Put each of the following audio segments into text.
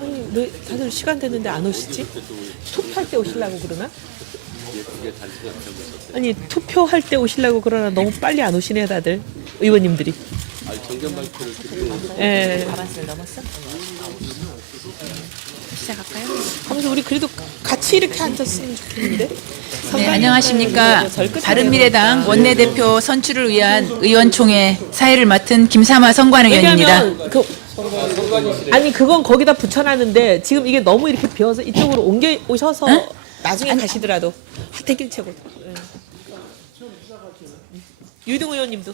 아니 왜 다들 시간 됐는데 안 오시지? 투표할 때 오시려고 그러나? 아니 투표할 때 오시려고 그러나 너무 빨리 안 오시네 다들 의원님들이. 정견 발표를 드리고 예. 과반수를 넘었어? 시작할까요? 하면서 우리 그래도 같이 이렇게 앉았으면 좋겠는데. 네, 안녕하십니까. 바른미래당 원내대표 선출을 위한 의원총회 사회를 맡은 김삼아 선관위원입니다. 왜냐하면 아니 그건 거기다 붙여놨는데 지금 이게 너무 이렇게 비어서 이쪽으로 옮겨 오셔서 나중에 가시더라도 하태길 최고. 예. 유동 의원님도.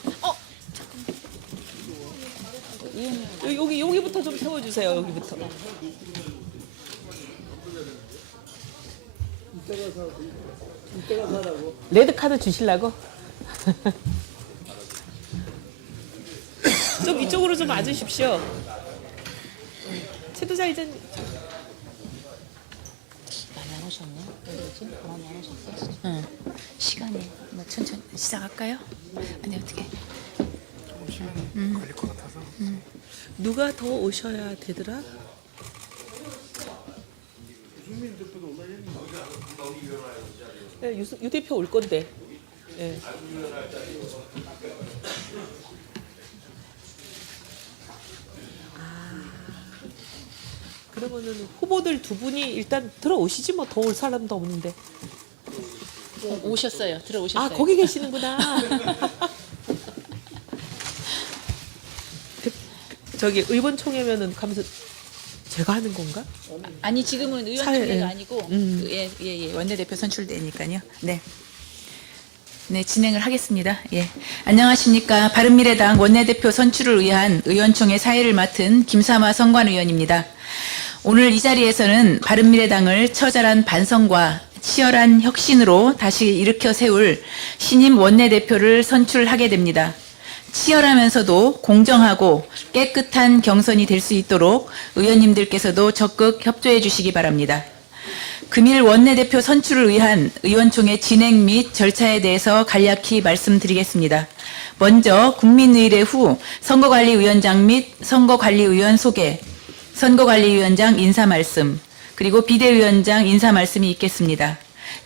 여기부터 좀 세워주세요. 여기부터. 레드 카드 주실라고? 좀 이쪽으로 좀 와주십시오. 최도사 이전. 많이 안 오셨네. 왜 그러지? 많이 안 오셨어? 응. 시간이 뭐 천천히 시작할까요? 아니 어떻게? 걸릴 것 같아서. 누가 더 오셔야 되더라? 네, 유 대표 올 건데. 네. 그러면은 후보들 두 분이 일단 들어오시지 뭐 더 올 사람도 없는데. 오셨어요. 들어오셨어요. 아 거기 계시는구나. 저기 의원총회면은 가면서 제가 하는 건가? 아니 지금은 사회, 의원총회가 예. 아니고 예, 원내대표 선출되니까요. 네. 네, 진행을 하겠습니다. 예. 안녕하십니까. 바른미래당 원내대표 선출을 위한 의원총회 사회를 맡은 김삼아 선관위원입니다. 오늘 이 자리에서는 바른미래당을 처절한 반성과 치열한 혁신으로 다시 일으켜 세울 신임 원내대표를 선출하게 됩니다. 치열하면서도 공정하고 깨끗한 경선이 될 수 있도록 의원님들께서도 적극 협조해 주시기 바랍니다. 금일 원내대표 선출을 위한 의원총회 진행 및 절차에 대해서 간략히 말씀드리겠습니다. 먼저 국민의례 후 선거관리위원장 및 선거관리위원 소개, 선거관리위원장 인사 말씀, 그리고 비대위원장 인사 말씀이 있겠습니다.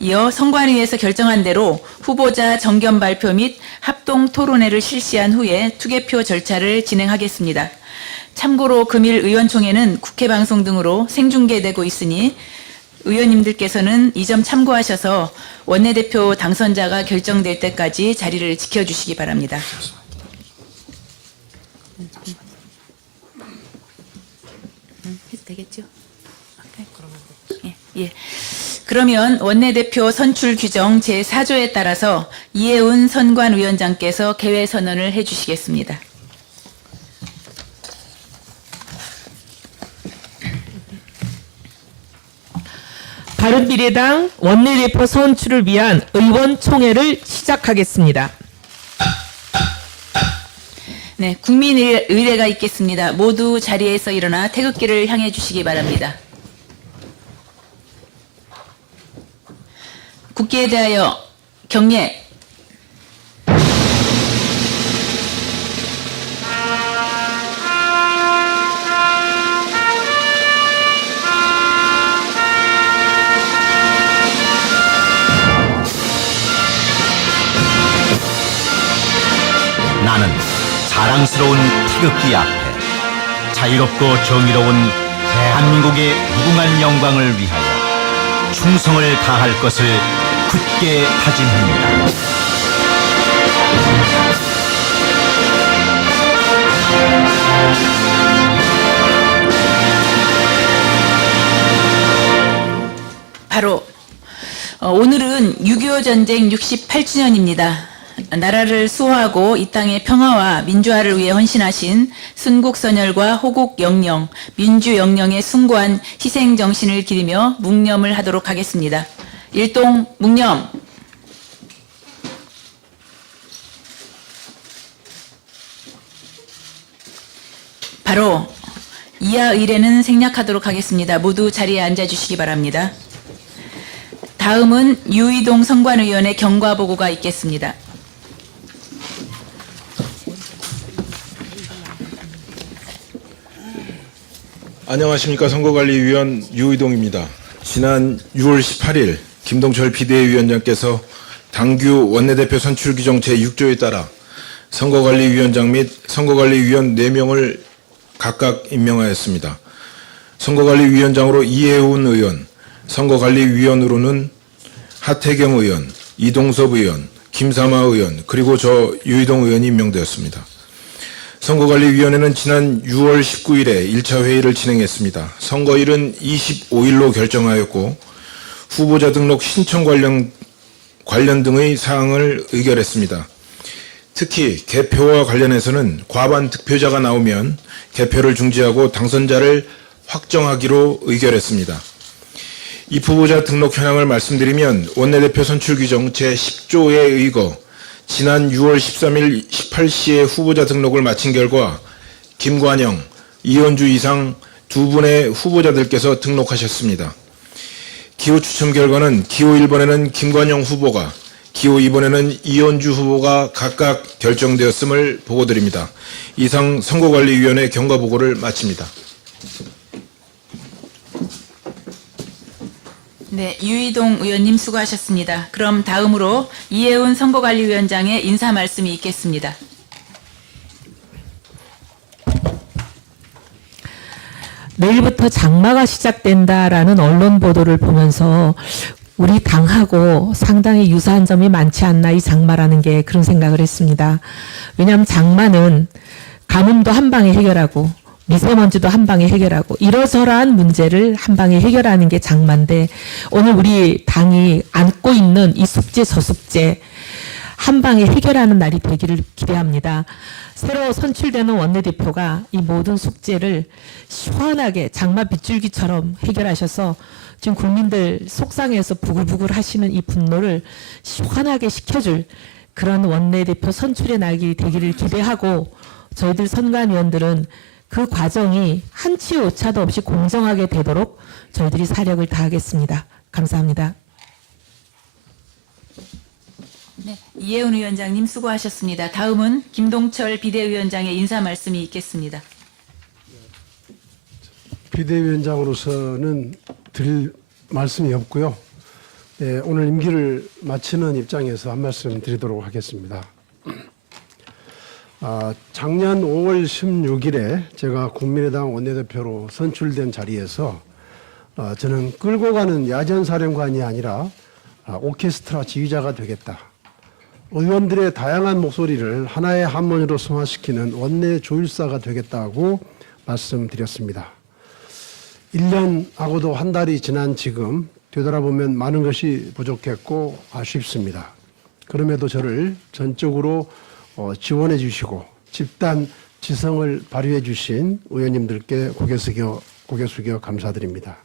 이어 선관위에서 결정한 대로 후보자 정견 발표 및 합동 토론회를 실시한 후에 투개표 절차를 진행하겠습니다. 참고로 금일 의원총회는 국회방송 등으로 생중계되고 있으니 의원님들께서는 이 점 참고하셔서 원내대표 당선자가 결정될 때까지 자리를 지켜주시기 바랍니다. 해도 되겠죠? 예. 그러면 원내대표 선출 규정 제4조에 따라서 이해운 선관위원장께서 개회 선언을 해주시겠습니다. 바른미래당 원내대표 선출을 위한 의원총회를 시작하겠습니다. 네, 국민의례가 있겠습니다. 모두 자리에서 일어나 태극기를 향해 주시기 바랍니다. 국기에 대하여 경례. 나는 자랑스러운 태극기 앞에 자유롭고 정의로운 대한민국의 무궁한 영광을 위하여 충성을 다할 것을 굳게 다짐합니다. 바로 오늘은 6.25 전쟁 68주년입니다. 나라를 수호하고 이 땅의 평화와 민주화를 위해 헌신하신 순국선열과 호국영령, 민주영령의 숭고한 희생정신을 기리며 묵념을 하도록 하겠습니다. 일동 묵념. 바로 이하 의례는 생략하도록 하겠습니다. 모두 자리에 앉아주시기 바랍니다. 다음은 유이동 선관위원의 경과보고가 있겠습니다. 안녕하십니까. 선거관리위원 유의동입니다. 지난 6월 18일 김동철 비대위원장께서 당규 원내대표 선출 규정 제6조에 따라 선거관리위원장 및 선거관리위원 4명을 각각 임명하였습니다. 선거관리위원장으로 이해훈 의원, 선거관리위원으로는 하태경 의원, 이동섭 의원, 김삼아 의원, 그리고 저 유의동 의원이 임명되었습니다. 선거관리위원회는 지난 6월 19일에 1차 회의를 진행했습니다. 선거일은 25일로 결정하였고 후보자 등록 신청 관련 등의 사항을 의결했습니다. 특히 개표와 관련해서는 과반 득표자가 나오면 개표를 중지하고 당선자를 확정하기로 의결했습니다. 이 후보자 등록 현황을 말씀드리면 원내대표 선출 규정 제10조에 의거 지난 6월 13일 18시에 후보자 등록을 마친 결과 김관영, 이현주 이상 두 분의 후보자들께서 등록하셨습니다. 기호 추첨 결과는 기호 1번에는 김관영 후보가, 기호 2번에는 이현주 후보가 각각 결정되었음을 보고드립니다. 이상 선거관리위원회 경과보고를 마칩니다. 네, 유의동 의원님 수고하셨습니다. 그럼 다음으로 이해훈 선거관리위원장의 인사 말씀이 있겠습니다. 내일부터 장마가 시작된다라는 언론 보도를 보면서 우리 당하고 상당히 유사한 점이 많지 않나, 이 장마라는 게, 그런 생각을 했습니다. 왜냐하면 장마는 가뭄도 한 방에 해결하고 미세먼지도 한 방에 해결하고 이러저러한 문제를 한 방에 해결하는 게 장마인데, 오늘 우리 당이 안고 있는 이 숙제 저 숙제 한 방에 해결하는 날이 되기를 기대합니다. 새로 선출되는 원내대표가 이 모든 숙제를 시원하게 장마 빗줄기처럼 해결하셔서 지금 국민들 속상해서 부글부글 하시는 이 분노를 시원하게 식혀줄 그런 원내대표 선출의 날이 되기를 기대하고, 저희들 선관위원들은 그 과정이 한치 오차도 없이 공정하게 되도록 저희들이 사력을 다하겠습니다. 감사합니다. 네, 이해훈 위원장님 수고하셨습니다. 다음은 김동철 비대위원장의 인사 말씀이 있겠습니다. 비대위원장으로서는 드릴 말씀이 없고요. 예, 오늘 임기를 마치는 입장에서 한 말씀 드리도록 하겠습니다. 작년 5월 16일에 제가 국민의당 원내대표로 선출된 자리에서 저는 끌고 가는 야전사령관이 아니라 오케스트라 지휘자가 되겠다. 의원들의 다양한 목소리를 하나의 한문으로 승화시키는 원내 조율사가 되겠다고 말씀드렸습니다. 1년하고도 한 달이 지난 지금 되돌아보면 많은 것이 부족했고 아쉽습니다. 그럼에도 저를 전적으로 지원해 주시고 집단 지성을 발휘해 주신 의원님들께 고개 숙여 감사드립니다.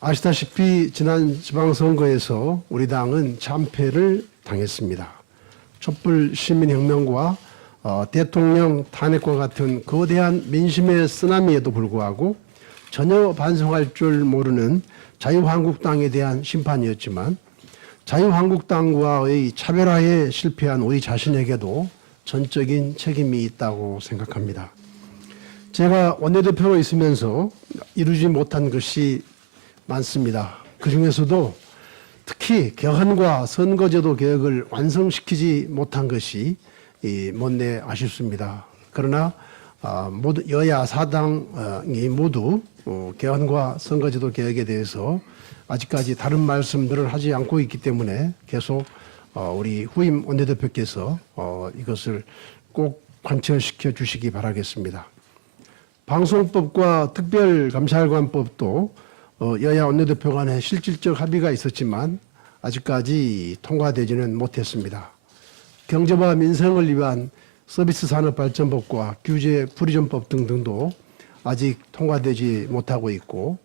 아시다시피 지난 지방선거에서 우리 당은 참패를 당했습니다. 촛불 시민혁명과 대통령 탄핵과 같은 거대한 민심의 쓰나미에도 불구하고 전혀 반성할 줄 모르는 자유한국당에 대한 심판이었지만, 자유한국당과의 차별화에 실패한 우리 자신에게도 전적인 책임이 있다고 생각합니다. 제가 원내대표로 있으면서 이루지 못한 것이 많습니다. 그중에서도 특히 개헌과 선거제도 개혁을 완성시키지 못한 것이 못내 아쉽습니다. 그러나 모두 여야 사당이 모두 개헌과 선거제도 개혁에 대해서 아직까지 다른 말씀들을 하지 않고 있기 때문에 계속 우리 후임 원내대표께서 이것을 꼭 관철시켜 주시기 바라겠습니다. 방송법과 특별감찰관법도 여야 원내대표 간에 실질적 합의가 있었지만 아직까지 통과되지는 못했습니다. 경제와 민생을 위한 서비스산업발전법과 규제프리즘법 등등도 아직 통과되지 못하고 있고,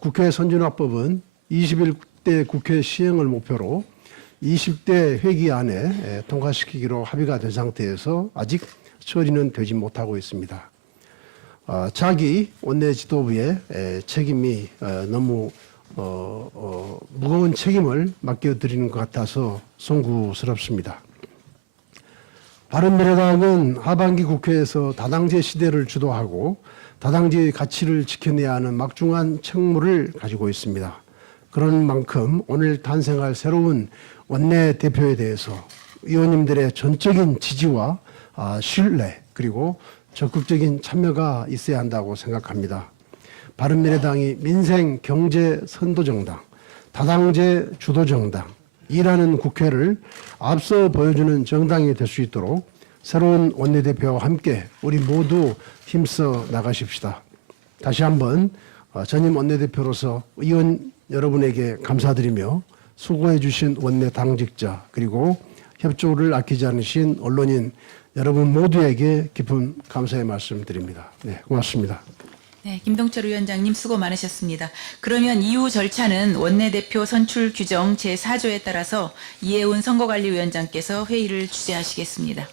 국회 선진화법은 21대 국회 시행을 목표로 20대 회기 안에 통과시키기로 합의가 된 상태에서 아직 처리는 되지 못하고 있습니다. 자기 원내 지도부의 책임이 너무 무거운 책임을 맡겨드리는 것 같아서 송구스럽습니다. 바른미래당은 하반기 국회에서 다당제 시대를 주도하고 다당제의 가치를 지켜내야 하는 막중한 책무를 가지고 있습니다. 그런 만큼 오늘 탄생할 새로운 원내대표에 대해서 의원님들의 전적인 지지와 신뢰 그리고 적극적인 참여가 있어야 한다고 생각합니다. 바른미래당이 민생 경제 선도정당, 다당제 주도정당이라는 국회를 앞서 보여주는 정당이 될 수 있도록 새로운 원내대표와 함께 우리 모두 힘써 나가십시다. 다시 한번 전임 원내대표로서 의원 여러분에게 감사드리며 수고해 주신 원내 당직자 그리고 협조를 아끼지 않으신 언론인 여러분 모두에게 깊은 감사의 말씀 드립니다. 네, 고맙습니다. 네, 김동철 위원장님 수고 많으셨습니다. 그러면 이후 절차는 원내대표 선출 규정 제4조에 따라서 이해운 선거관리위원장께서 회의를 주재하시겠습니다.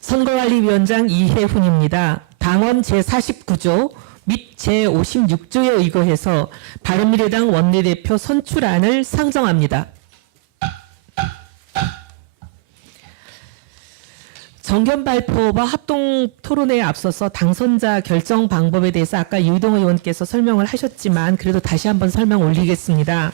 선거관리위원장 이혜훈입니다. 당원 제49조 및 제56조에 의거해서 바른미래당 원내대표 선출안을 상정합니다. 정견 발표와 합동 토론회에 앞서서 당선자 결정 방법에 대해서 아까 유동 의원께서 설명을 하셨지만 그래도 다시 한번 설명 올리겠습니다.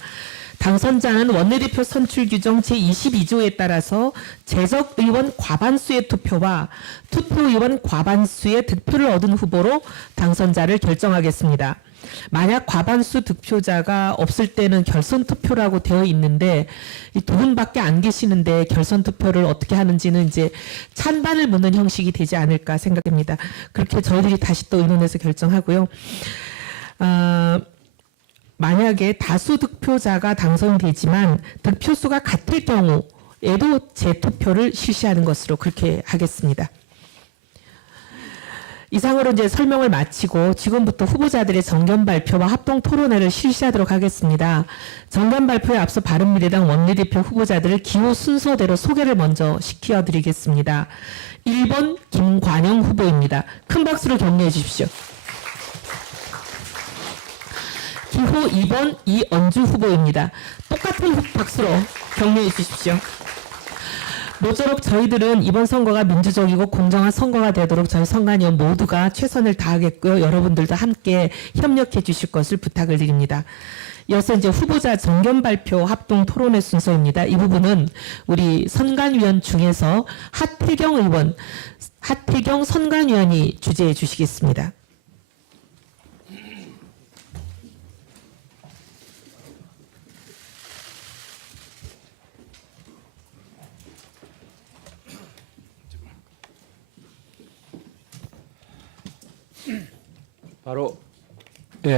당선자는 원내대표 선출 규정 제22조에 따라서 재적 의원 과반수의 투표와 투표 의원 과반수의 득표를 얻은 후보로 당선자를 결정하겠습니다. 만약 과반수 득표자가 없을 때는 결선 투표라고 되어 있는데 이 두 분밖에 안 계시는데 결선 투표를 어떻게 하는지는 이제 찬반을 묻는 형식이 되지 않을까 생각됩니다. 그렇게 저희들이 다시 또 의논해서 결정하고요. 만약에 다수 득표자가 당선되지만 득표수가 같을 경우에도 재투표를 실시하는 것으로 그렇게 하겠습니다. 이상으로 이제 설명을 마치고 지금부터 후보자들의 정견 발표와 합동 토론회를 실시하도록 하겠습니다. 정견 발표에 앞서 바른미래당 원내대표 후보자들을 기호 순서대로 소개를 먼저 시켜드리겠습니다. 1번 김관영 후보입니다. 큰 박수로 격려해 주십시오. 기호 2번 이언주 후보입니다. 똑같은 박수로 격려해 주십시오. 모쪼록 저희들은 이번 선거가 민주적이고 공정한 선거가 되도록 저희 선관위원 모두가 최선을 다하겠고요. 여러분들도 함께 협력해 주실 것을 부탁을 드립니다. 이어서 이제 후보자 정견 발표 합동 토론회 순서입니다. 이 부분은 우리 선관위원 중에서 하태경 선관위원이 주재해 주시겠습니다.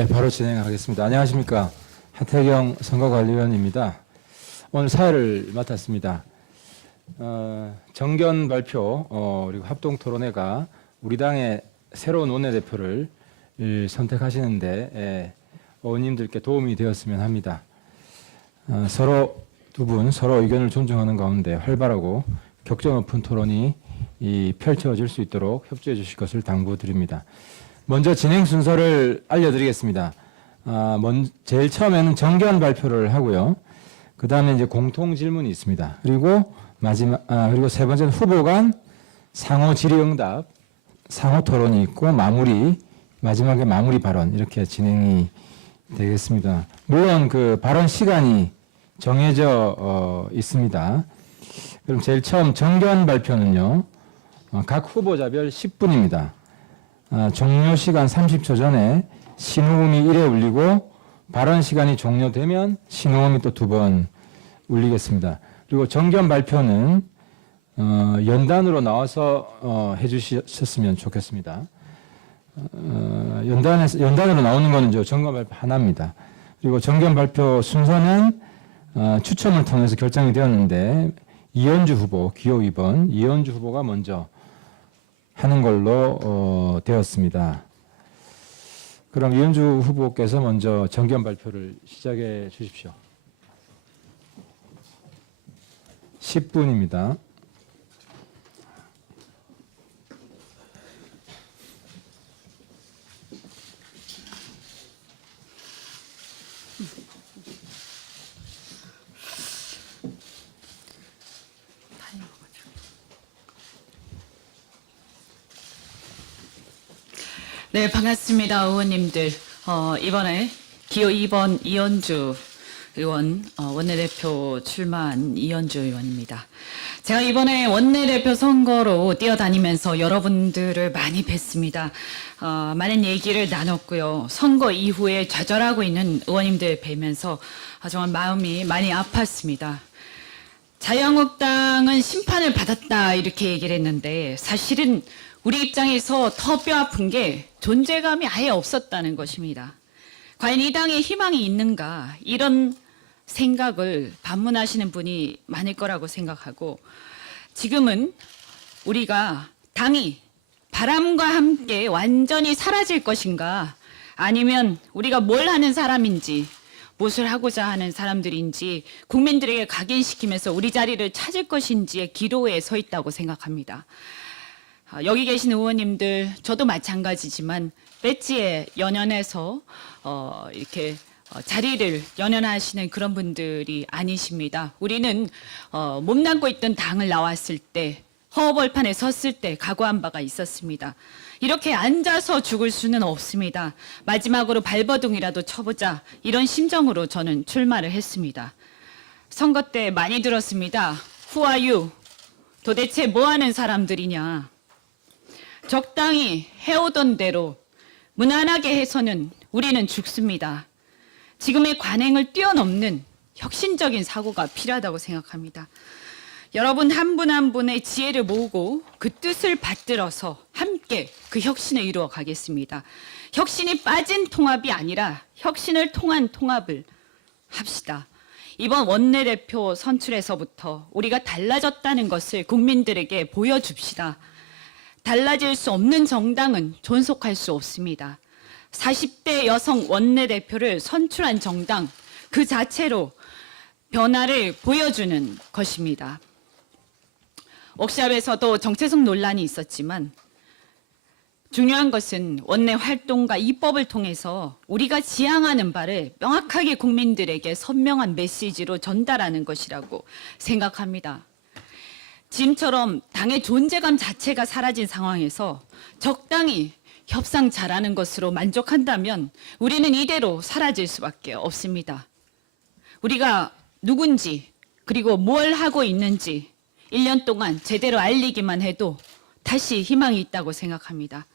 바로 진행하겠습니다. 안녕하십니까. 하태경 선거관리위원입니다. 오늘 사회를 맡았습니다. 정견 발표 그리고 합동토론회가 우리 당의 새로운 원내대표를 선택하시는데 의원님들께 도움이 되었으면 합니다. 서로 두 분 서로 의견을 존중하는 가운데 활발하고 격전 높은 토론이 펼쳐질 수 있도록 협조해 주실 것을 당부드립니다. 먼저 진행 순서를 알려드리겠습니다. 제일 처음에는 정견 발표를 하고요. 그 다음에 이제 공통 질문이 있습니다. 그리고 그리고 세 번째는 후보 간 상호 질의응답, 상호 토론이 있고 마지막에 마무리 발언 이렇게 진행이 되겠습니다. 물론 그 발언 시간이 정해져 있습니다. 그럼 제일 처음 정견 발표는요. 각 후보자별 10분입니다. 종료 시간 30초 전에 신호음이 1회 울리고 발언 시간이 종료되면 신호음이 또 2번 울리겠습니다. 그리고 정견 발표는 연단으로 나와서 해주셨으면 좋겠습니다. 연단으로 나오는 거는 정견 발표 하나입니다. 그리고 정견 발표 순서는 추첨을 통해서 결정이 되었는데 이현주 후보, 기호 2번 이현주 후보가 먼저 하는 걸로 되었습니다. 그럼 이현주 후보께서 먼저 정견 발표를 시작해 주십시오. 10분입니다. 네, 반갑습니다. 의원님들. 이번에 기호 2번 이현주 의원, 원내대표 출마한 이현주 의원입니다. 제가 이번에 원내대표 선거로 뛰어다니면서 여러분들을 많이 뵀습니다. 많은 얘기를 나눴고요. 선거 이후에 좌절하고 있는 의원님들 뵈면서 정말 마음이 많이 아팠습니다. 자유한국당은 심판을 받았다 이렇게 얘기를 했는데 사실은 우리 입장에서 더 뼈아픈 게 존재감이 아예 없었다는 것입니다. 과연 이 당에 희망이 있는가 이런 생각을 반문하시는 분이 많을 거라고 생각하고 지금은 우리가 당이 바람과 함께 완전히 사라질 것인가 아니면 우리가 뭘 하는 사람인지 무엇을 하고자 하는 사람들인지 국민들에게 각인시키면서 우리 자리를 찾을 것인지의 기로에 서 있다고 생각합니다. 여기 계신 의원님들 저도 마찬가지지만 배지에 연연해서 이렇게 자리를 연연하시는 그런 분들이 아니십니다. 우리는 몸담고 있던 당을 나왔을 때 허허벌판에 섰을 때 각오한 바가 있었습니다. 이렇게 앉아서 죽을 수는 없습니다. 마지막으로 발버둥이라도 쳐보자 이런 심정으로 저는 출마를 했습니다. 선거 때 많이 들었습니다. Who are you? 도대체 뭐 하는 사람들이냐? 적당히 해오던 대로 무난하게 해서는 우리는 죽습니다. 지금의 관행을 뛰어넘는 혁신적인 사고가 필요하다고 생각합니다. 여러분 한 분 한 분의 지혜를 모으고 그 뜻을 받들어서 함께 그 혁신을 이루어 가겠습니다. 혁신이 빠진 통합이 아니라 혁신을 통한 통합을 합시다. 이번 원내대표 선출에서부터 우리가 달라졌다는 것을 국민들에게 보여줍시다. 달라질 수 없는 정당은 존속할 수 없습니다. 40대 여성 원내대표를 선출한 정당 그 자체로 변화를 보여주는 것입니다. 워크숍에서도 정체성 논란이 있었지만 중요한 것은 원내 활동과 입법을 통해서 우리가 지향하는 바를 명확하게 국민들에게 선명한 메시지로 전달하는 것이라고 생각합니다. 지금처럼 당의 존재감 자체가 사라진 상황에서 적당히 협상 잘하는 것으로 만족한다면 우리는 이대로 사라질 수밖에 없습니다. 우리가 누군지 그리고 뭘 하고 있는지 1년 동안 제대로 알리기만 해도 다시 희망이 있다고 생각합니다.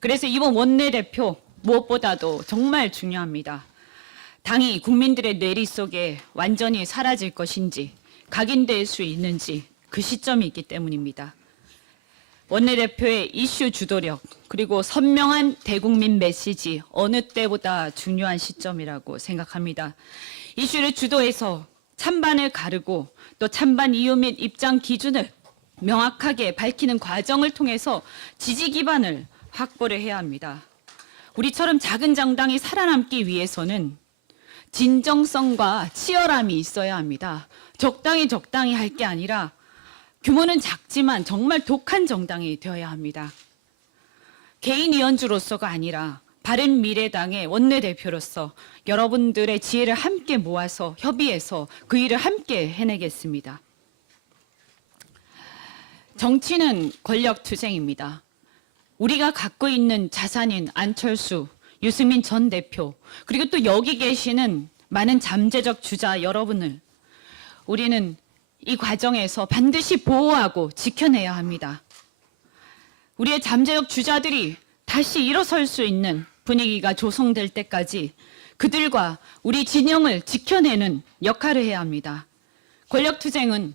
그래서 이번 원내대표 무엇보다도 정말 중요합니다. 당이 국민들의 뇌리 속에 완전히 사라질 것인지 각인될 수 있는지 그 시점이 있기 때문입니다. 원내대표의 이슈 주도력 그리고 선명한 대국민 메시지 어느 때보다 중요한 시점이라고 생각합니다. 이슈를 주도해서 찬반을 가르고 또 찬반 이유 및 입장 기준을 명확하게 밝히는 과정을 통해서 지지 기반을 확보를 해야 합니다. 우리처럼 작은 정당이 살아남기 위해서는 진정성과 치열함이 있어야 합니다. 적당히 할 게 아니라 규모는 작지만 정말 독한 정당이 되어야 합니다. 개인 의원주로서가 아니라 바른미래당의 원내대표로서 여러분들의 지혜를 함께 모아서 협의해서 그 일을 함께 해내겠습니다. 정치는 권력투쟁입니다. 우리가 갖고 있는 자산인 안철수, 유승민 전 대표 그리고 또 여기 계시는 많은 잠재적 주자 여러분을 우리는 이 과정에서 반드시 보호하고 지켜내야 합니다. 우리의 잠재적 주자들이 다시 일어설 수 있는 분위기가 조성될 때까지 그들과 우리 진영을 지켜내는 역할을 해야 합니다. 권력투쟁은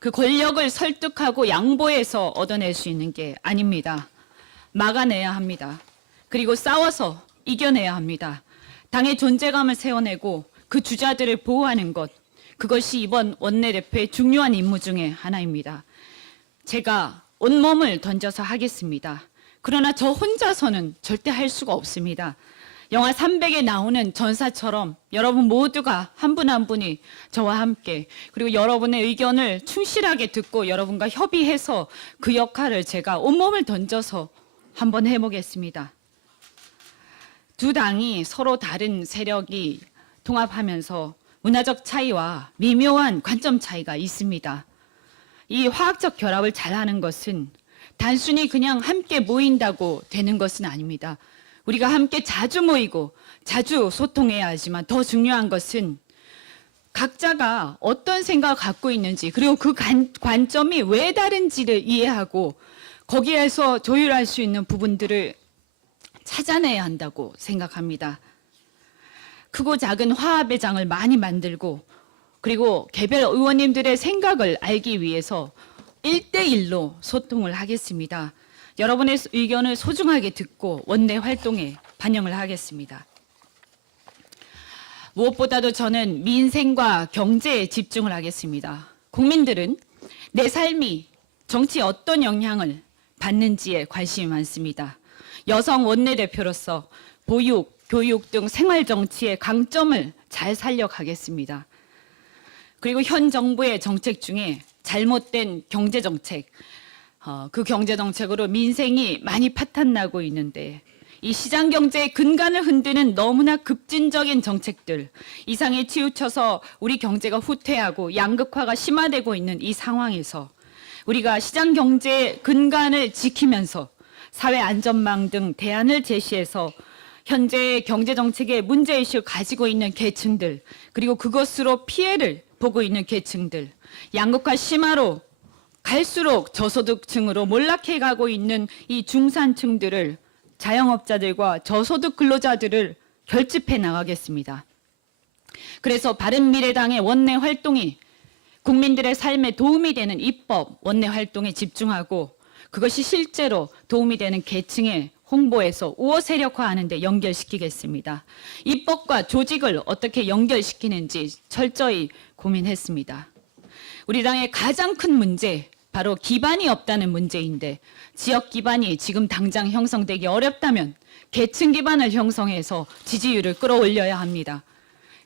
그 권력을 설득하고 양보해서 얻어낼 수 있는 게 아닙니다. 막아내야 합니다. 그리고 싸워서 이겨내야 합니다. 당의 존재감을 세워내고 그 주자들을 보호하는 것, 그것이 이번 원내대표의 중요한 임무 중에 하나입니다. 제가 온몸을 던져서 하겠습니다. 그러나 저 혼자서는 절대 할 수가 없습니다. 영화 300에 나오는 전사처럼 여러분 모두가 한 분 한 분이 저와 함께 그리고 여러분의 의견을 충실하게 듣고 여러분과 협의해서 그 역할을 제가 온몸을 던져서 한번 해보겠습니다. 두 당이 서로 다른 세력이 통합하면서 문화적 차이와 미묘한 관점 차이가 있습니다. 이 화학적 결합을 잘하는 것은 단순히 그냥 함께 모인다고 되는 것은 아닙니다. 우리가 함께 자주 모이고 자주 소통해야 하지만 더 중요한 것은 각자가 어떤 생각을 갖고 있는지 그리고 그 관점이 왜 다른지를 이해하고 거기에서 조율할 수 있는 부분들을 찾아내야 한다고 생각합니다. 크고 작은 화합의 장을 많이 만들고 그리고 개별 의원님들의 생각을 알기 위해서 1대1로 소통을 하겠습니다. 여러분의 의견을 소중하게 듣고 원내 활동에 반영을 하겠습니다. 무엇보다도 저는 민생과 경제에 집중을 하겠습니다. 국민들은 내 삶이 정치에 어떤 영향을 받는지에 관심이 많습니다. 여성 원내대표로서 보육, 교육 등 생활정치의 강점을 잘 살려가겠습니다. 그리고 현 정부의 정책 중에 잘못된 경제정책, 그 경제정책으로 민생이 많이 파탄나고 있는데 이 시장경제의 근간을 흔드는 너무나 급진적인 정책들 이상에 치우쳐서 우리 경제가 후퇴하고 양극화가 심화되고 있는 이 상황에서 우리가 시장경제의 근간을 지키면서 사회안전망 등 대안을 제시해서 현재 경제정책의 문제의식을 가지고 있는 계층들 그리고 그것으로 피해를 보고 있는 계층들 양극화 심화로 갈수록 저소득층으로 몰락해 가고 있는 이 중산층들을 자영업자들과 저소득 근로자들을 결집해 나가겠습니다. 그래서 바른미래당의 원내 활동이 국민들의 삶에 도움이 되는 입법 원내 활동에 집중하고 그것이 실제로 도움이 되는 계층의 홍보에서 우호 세력화하는 데 연결시키겠습니다. 입법과 조직을 어떻게 연결시키는지 철저히 고민했습니다. 우리 당의 가장 큰 문제 바로 기반이 없다는 문제인데 지역 기반이 지금 당장 형성되기 어렵다면 계층 기반을 형성해서 지지율을 끌어올려야 합니다.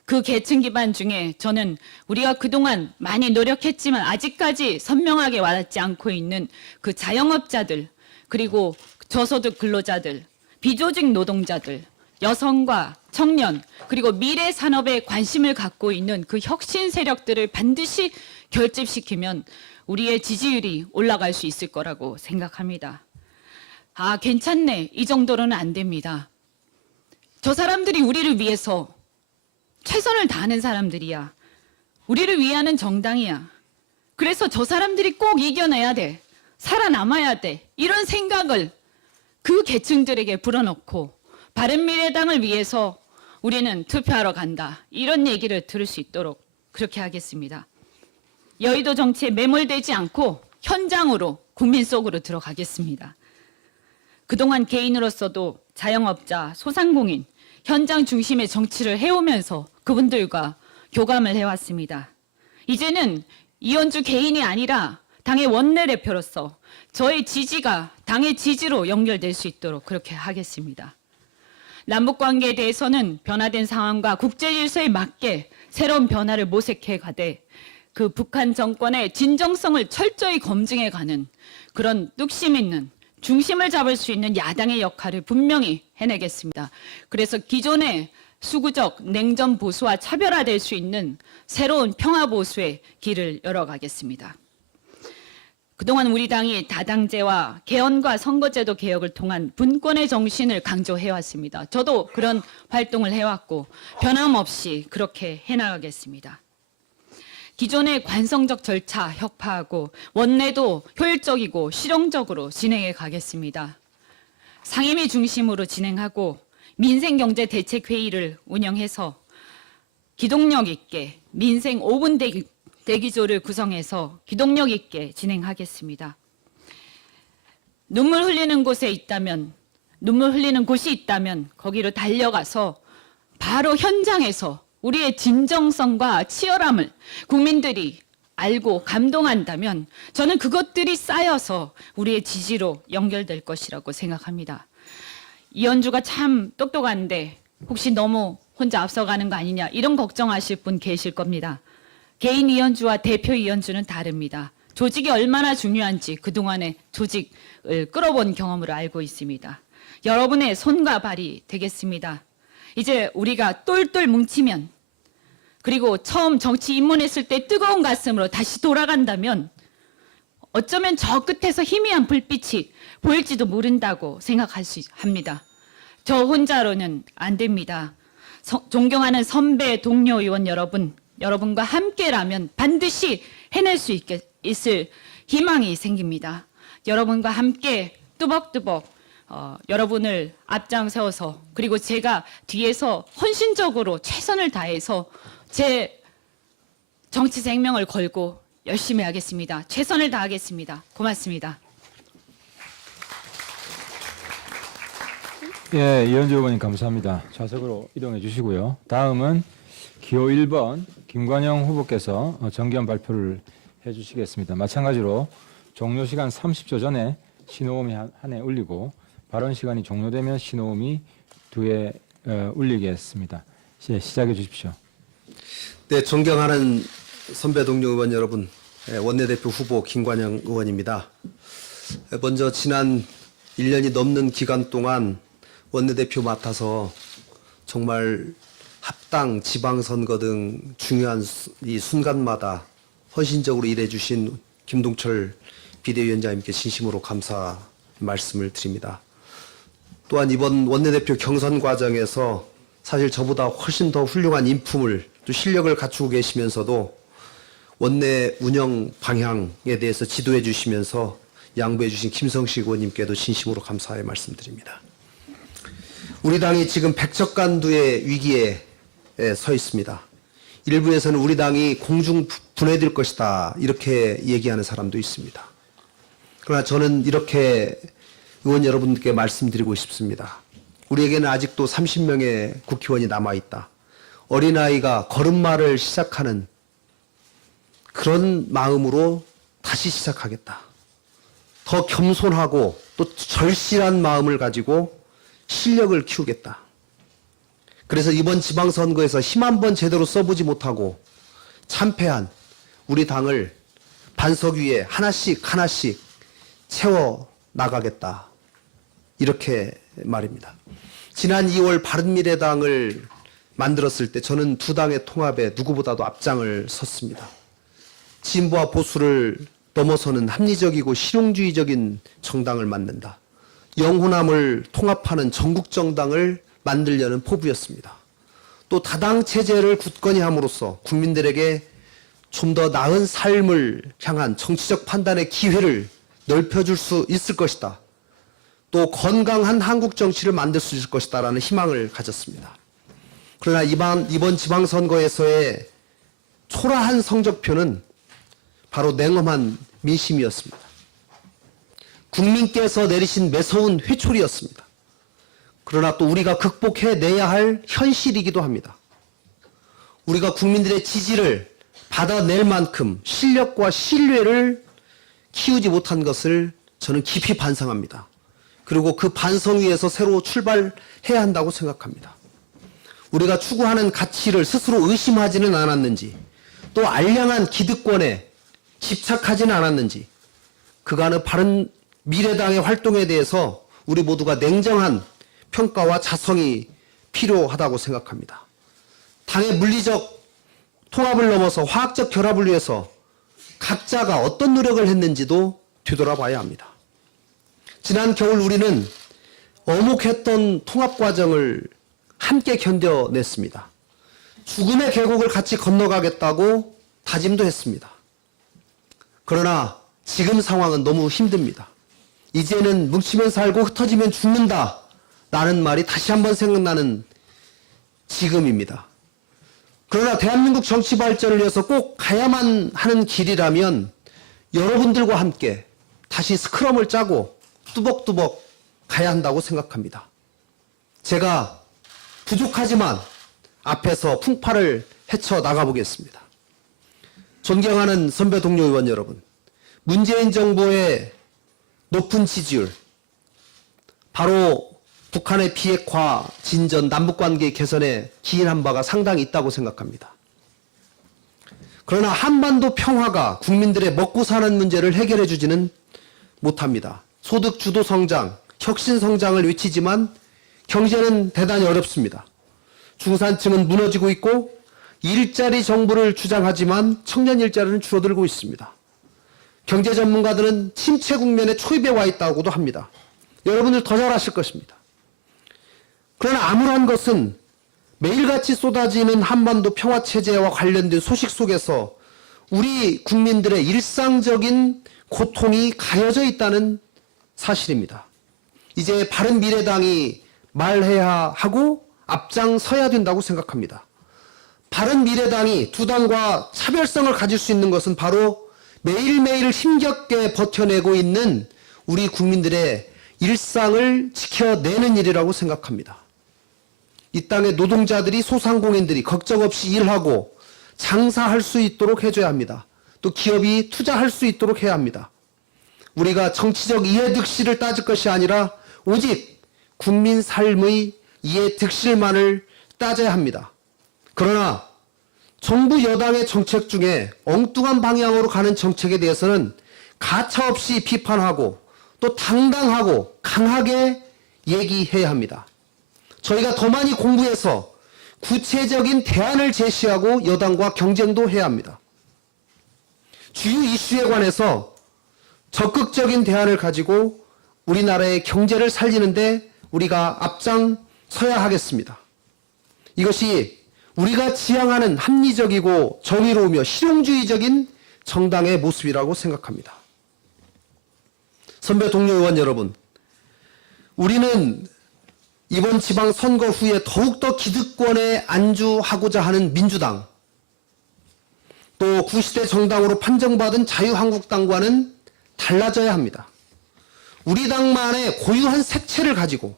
그 계층 기반 중에 저는 우리가 그동안 많이 노력했지만 아직까지 선명하게 와닿지 않고 있는 그 자영업자들 그리고 저소득 근로자들, 비조직 노동자들, 여성과 청년 그리고 미래 산업에 관심을 갖고 있는 그 혁신 세력들을 반드시 결집시키면 우리의 지지율이 올라갈 수 있을 거라고 생각합니다. 아, 괜찮네. 이 정도로는 안 됩니다. 저 사람들이 우리를 위해서 최선을 다하는 사람들이야. 우리를 위하는 정당이야. 그래서 저 사람들이 꼭 이겨내야 돼. 살아남아야 돼. 이런 생각을 그 계층들에게 불어넣고 바른미래당을 위해서 우리는 투표하러 간다. 이런 얘기를 들을 수 있도록 그렇게 하겠습니다. 여의도 정치에 매몰되지 않고 현장으로 국민 속으로 들어가겠습니다. 그동안 개인으로서도 자영업자, 소상공인, 현장 중심의 정치를 해오면서 그분들과 교감을 해왔습니다. 이제는 이현주 개인이 아니라 당의 원내대표로서 저의 지지가 당의 지지로 연결될 수 있도록 그렇게 하겠습니다. 남북관계에 대해서는 변화된 상황과 국제질서에 맞게 새로운 변화를 모색해 가되 그 북한 정권의 진정성을 철저히 검증해 가는 그런 뚝심 있는 중심을 잡을 수 있는 야당의 역할을 분명히 해내겠습니다. 그래서 기존의 수구적 냉전 보수와 차별화될 수 있는 새로운 평화 보수의 길을 열어가겠습니다. 그동안 우리 당이 다당제와 개헌과 선거제도 개혁을 통한 분권의 정신을 강조해왔습니다. 저도 그런 활동을 해왔고 변함없이 그렇게 해나가겠습니다. 기존의 관성적 절차 혁파하고 원내도 효율적이고 실용적으로 진행해 가겠습니다. 상임위 중심으로 진행하고 민생경제대책회의를 운영해서 기동력 있게 민생 5분 대기조를 구성해서 기동력 있게 진행하겠습니다. 눈물 흘리는 곳이 있다면 거기로 달려가서 바로 현장에서 우리의 진정성과 치열함을 국민들이 알고 감동한다면 저는 그것들이 쌓여서 우리의 지지로 연결될 것이라고 생각합니다. 이현주가 참 똑똑한데 혹시 너무 혼자 앞서가는 거 아니냐 이런 걱정하실 분 계실 겁니다. 개인 이현주와 대표 이현주는 다릅니다. 조직이 얼마나 중요한지 그동안의 조직을 끌어본 경험으로 알고 있습니다. 여러분의 손과 발이 되겠습니다. 이제 우리가 똘똘 뭉치면 그리고 처음 정치 입문했을 때 뜨거운 가슴으로 다시 돌아간다면 어쩌면 저 끝에서 희미한 불빛이 보일지도 모른다고 생각할 수 합니다. 저 혼자로는 안 됩니다. 존경하는 선배 동료 의원 여러분과 함께라면 반드시 해낼 수 있을 희망이 생깁니다. 여러분과 함께 뚜벅뚜벅 여러분을 앞장 세워서 그리고 제가 뒤에서 헌신적으로 최선을 다해서 제 정치 생명을 걸고 열심히 하겠습니다. 최선을 다하겠습니다. 고맙습니다. 예, 이현주 의원님 감사합니다. 좌석으로 이동해 주시고요. 다음은 기호 1번 김관영 후보께서 정기한 발표를 해 주시겠습니다. 마찬가지로 종료 시간 30초 전에 신호음이 한 해 울리고 발언 시간이 종료되면 신호음이 2회 울리겠습니다. 시작해 주십시오. 네, 존경하는 선배 동료 의원 여러분, 원내대표 후보 김관영 의원입니다. 먼저 지난 1년이 넘는 기간 동안 원내대표 맡아서 정말 합당, 지방선거 등 중요한 이 순간마다 헌신적으로 일해주신 김동철 비대위원장님께 진심으로 감사 말씀을 드립니다. 또한 이번 원내대표 경선 과정에서 사실 저보다 훨씬 더 훌륭한 인품을 또 실력을 갖추고 계시면서도 원내 운영 방향에 대해서 지도해 주시면서 양보해 주신 김성식 의원님께도 진심으로 감사의 말씀드립니다. 우리 당이 지금 백척간두의 위기에 서 있습니다. 일부에서는 우리 당이 공중 분해될 것이다 이렇게 얘기하는 사람도 있습니다. 그러나 저는 이렇게 의원 여러분께 말씀드리고 싶습니다. 우리에게는 아직도 30명의 국회의원이 남아있다. 어린아이가 걸음마를 시작하는 그런 마음으로 다시 시작하겠다. 더 겸손하고 또 절실한 마음을 가지고 실력을 키우겠다. 그래서 이번 지방선거에서 힘 한 번 제대로 써보지 못하고 참패한 우리 당을 반석 위에 하나씩 채워 나가겠다. 이렇게 말입니다. 지난 2월 바른미래당을 만들었을 때 저는 두 당의 통합에 누구보다도 앞장을 섰습니다. 진보와 보수를 넘어서는 합리적이고 실용주의적인 정당을 만든다. 영호남을 통합하는 전국정당을 만들려는 포부였습니다. 또 다당 체제를 굳건히 함으로써 국민들에게 좀 더 나은 삶을 향한 정치적 판단의 기회를 넓혀줄 수 있을 것이다. 또 건강한 한국 정치를 만들 수 있을 것이다 라는 희망을 가졌습니다. 그러나 이번 지방선거에서의 초라한 성적표는 바로 냉엄한 민심이었습니다. 국민께서 내리신 매서운 회초리였습니다. 그러나 또 우리가 극복해내야 할 현실이기도 합니다. 우리가 국민들의 지지를 받아낼 만큼 실력과 신뢰를 키우지 못한 것을 저는 깊이 반성합니다. 그리고 그 반성 위에서 새로 출발해야 한다고 생각합니다. 우리가 추구하는 가치를 스스로 의심하지는 않았는지, 또 알량한 기득권에 집착하지는 않았는지, 그간의 바른 미래당의 활동에 대해서 우리 모두가 냉정한 평가와 자성이 필요하다고 생각합니다. 당의 물리적 통합을 넘어서 화학적 결합을 위해서 각자가 어떤 노력을 했는지도 되돌아봐야 합니다. 지난 겨울 우리는 어묵했던 통합 과정을 함께 견뎌냈습니다. 죽음의 계곡을 같이 건너가겠다고 다짐도 했습니다. 그러나 지금 상황은 너무 힘듭니다. 이제는 뭉치면 살고 흩어지면 죽는다 라는 말이 다시 한번 생각나는 지금입니다. 그러나 대한민국 정치 발전을 위해서 꼭 가야만 하는 길이라면 여러분들과 함께 다시 스크럼을 짜고 뚜벅뚜벅 가야 한다고 생각합니다. 제가 부족하지만 앞에서 풍파를 헤쳐 나가보겠습니다. 존경하는 선배 동료 의원 여러분, 문재인 정부의 높은 지지율, 바로 북한의 비핵화, 진전, 남북관계 개선에 기인한 바가 상당히 있다고 생각합니다. 그러나 한반도 평화가 국민들의 먹고 사는 문제를 해결해 주지는 못합니다. 소득 주도 성장, 혁신 성장을 외치지만 경제는 대단히 어렵습니다. 중산층은 무너지고 있고 일자리 정부를 주장하지만 청년 일자리는 줄어들고 있습니다. 경제 전문가들은 침체 국면의 초입에 와 있다고도 합니다. 여러분들 더 잘 아실 것입니다. 그러나 암울한 것은 매일같이 쏟아지는 한반도 평화체제와 관련된 소식 속에서 우리 국민들의 일상적인 고통이 가려져 있다는 사실입니다. 이제 바른미래당이 말해야 하고 앞장서야 된다고 생각합니다. 바른미래당이 두 당과 차별성을 가질 수 있는 것은 바로 매일매일 힘겹게 버텨내고 있는 우리 국민들의 일상을 지켜내는 일이라고 생각합니다. 이 땅의 노동자들이, 소상공인들이 걱정 없이 일하고 장사할 수 있도록 해줘야 합니다. 또 기업이 투자할 수 있도록 해야 합니다. 우리가 정치적 이해득실을 따질 것이 아니라 오직 국민 삶의 이해득실만을 따져야 합니다. 그러나 정부 여당의 정책 중에 엉뚱한 방향으로 가는 정책에 대해서는 가차없이 비판하고 또 당당하고 강하게 얘기해야 합니다. 저희가 더 많이 공부해서 구체적인 대안을 제시하고 여당과 경쟁도 해야 합니다. 주요 이슈에 관해서 적극적인 대안을 가지고 우리나라의 경제를 살리는데 우리가 앞장서야 하겠습니다. 이것이 우리가 지향하는 합리적이고 정의로우며 실용주의적인 정당의 모습이라고 생각합니다. 선배 동료 의원 여러분, 우리는 이번 지방선거 후에 더욱더 기득권에 안주하고자 하는 민주당, 또 구시대 정당으로 판정받은 자유한국당과는 달라져야 합니다. 우리 당만의 고유한 색채를 가지고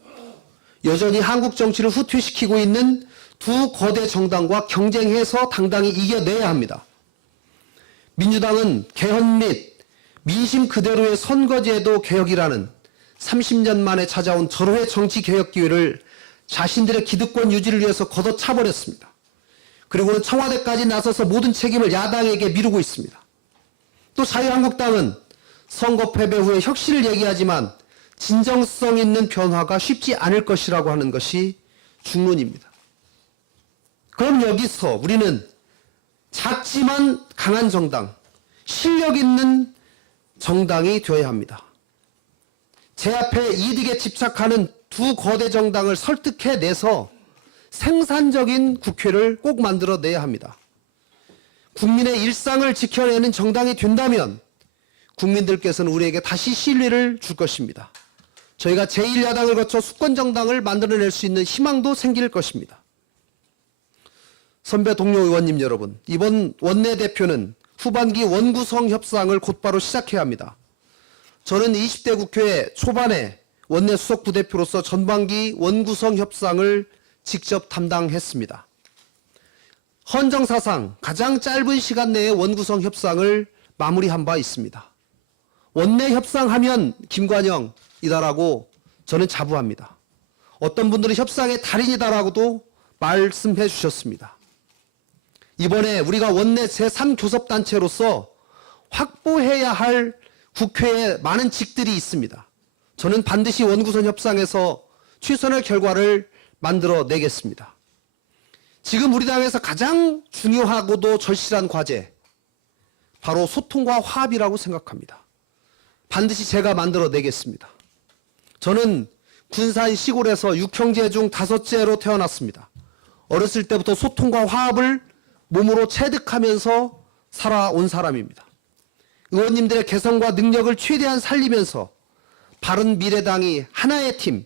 여전히 한국 정치를 후퇴시키고 있는 두 거대 정당과 경쟁해서 당당히 이겨내야 합니다. 민주당은 개헌 및 민심 그대로의 선거제도 개혁이라는 30년 만에 찾아온 절호의 정치 개혁 기회를 자신들의 기득권 유지를 위해서 걷어차버렸습니다. 그리고는 청와대까지 나서서 모든 책임을 야당에게 미루고 있습니다. 또 자유한국당은 선거 패배 후에 혁신을 얘기하지만 진정성 있는 변화가 쉽지 않을 것이라고 하는 것이 중론입니다. 그럼 여기서 우리는 작지만 강한 정당, 실력 있는 정당이 되어야 합니다. 제 앞에 이득에 집착하는 두 거대 정당을 설득해내서 생산적인 국회를 꼭 만들어내야 합니다. 국민의 일상을 지켜내는 정당이 된다면 국민들께서는 우리에게 다시 신뢰를 줄 것입니다. 저희가 제1야당을 거쳐 수권정당을 만들어낼 수 있는 희망도 생길 것입니다. 선배 동료 의원님 여러분, 이번 원내대표는 후반기 원구성 협상을 곧바로 시작해야 합니다. 저는 20대 국회 초반에 원내 수석 부대표로서 전반기 원구성 협상을 직접 담당했습니다. 헌정사상 가장 짧은 시간 내에 원구성 협상을 마무리한 바 있습니다. 원내 협상하면 김관영이다라고 저는 자부합니다. 어떤 분들은 협상의 달인이다라고도 말씀해 주셨습니다. 이번에 우리가 원내 제3교섭단체로서 확보해야 할 국회에 많은 직들이 있습니다. 저는 반드시 원구성 협상에서 최선의 결과를 만들어내겠습니다. 지금 우리 당에서 가장 중요하고도 절실한 과제, 바로 소통과 화합이라고 생각합니다. 반드시 제가 만들어내겠습니다. 저는 군산 시골에서 6형제 중 5째로 태어났습니다. 어렸을 때부터 소통과 화합을 몸으로 체득하면서 살아온 사람입니다. 의원님들의 개성과 능력을 최대한 살리면서 바른미래당이 하나의 팀,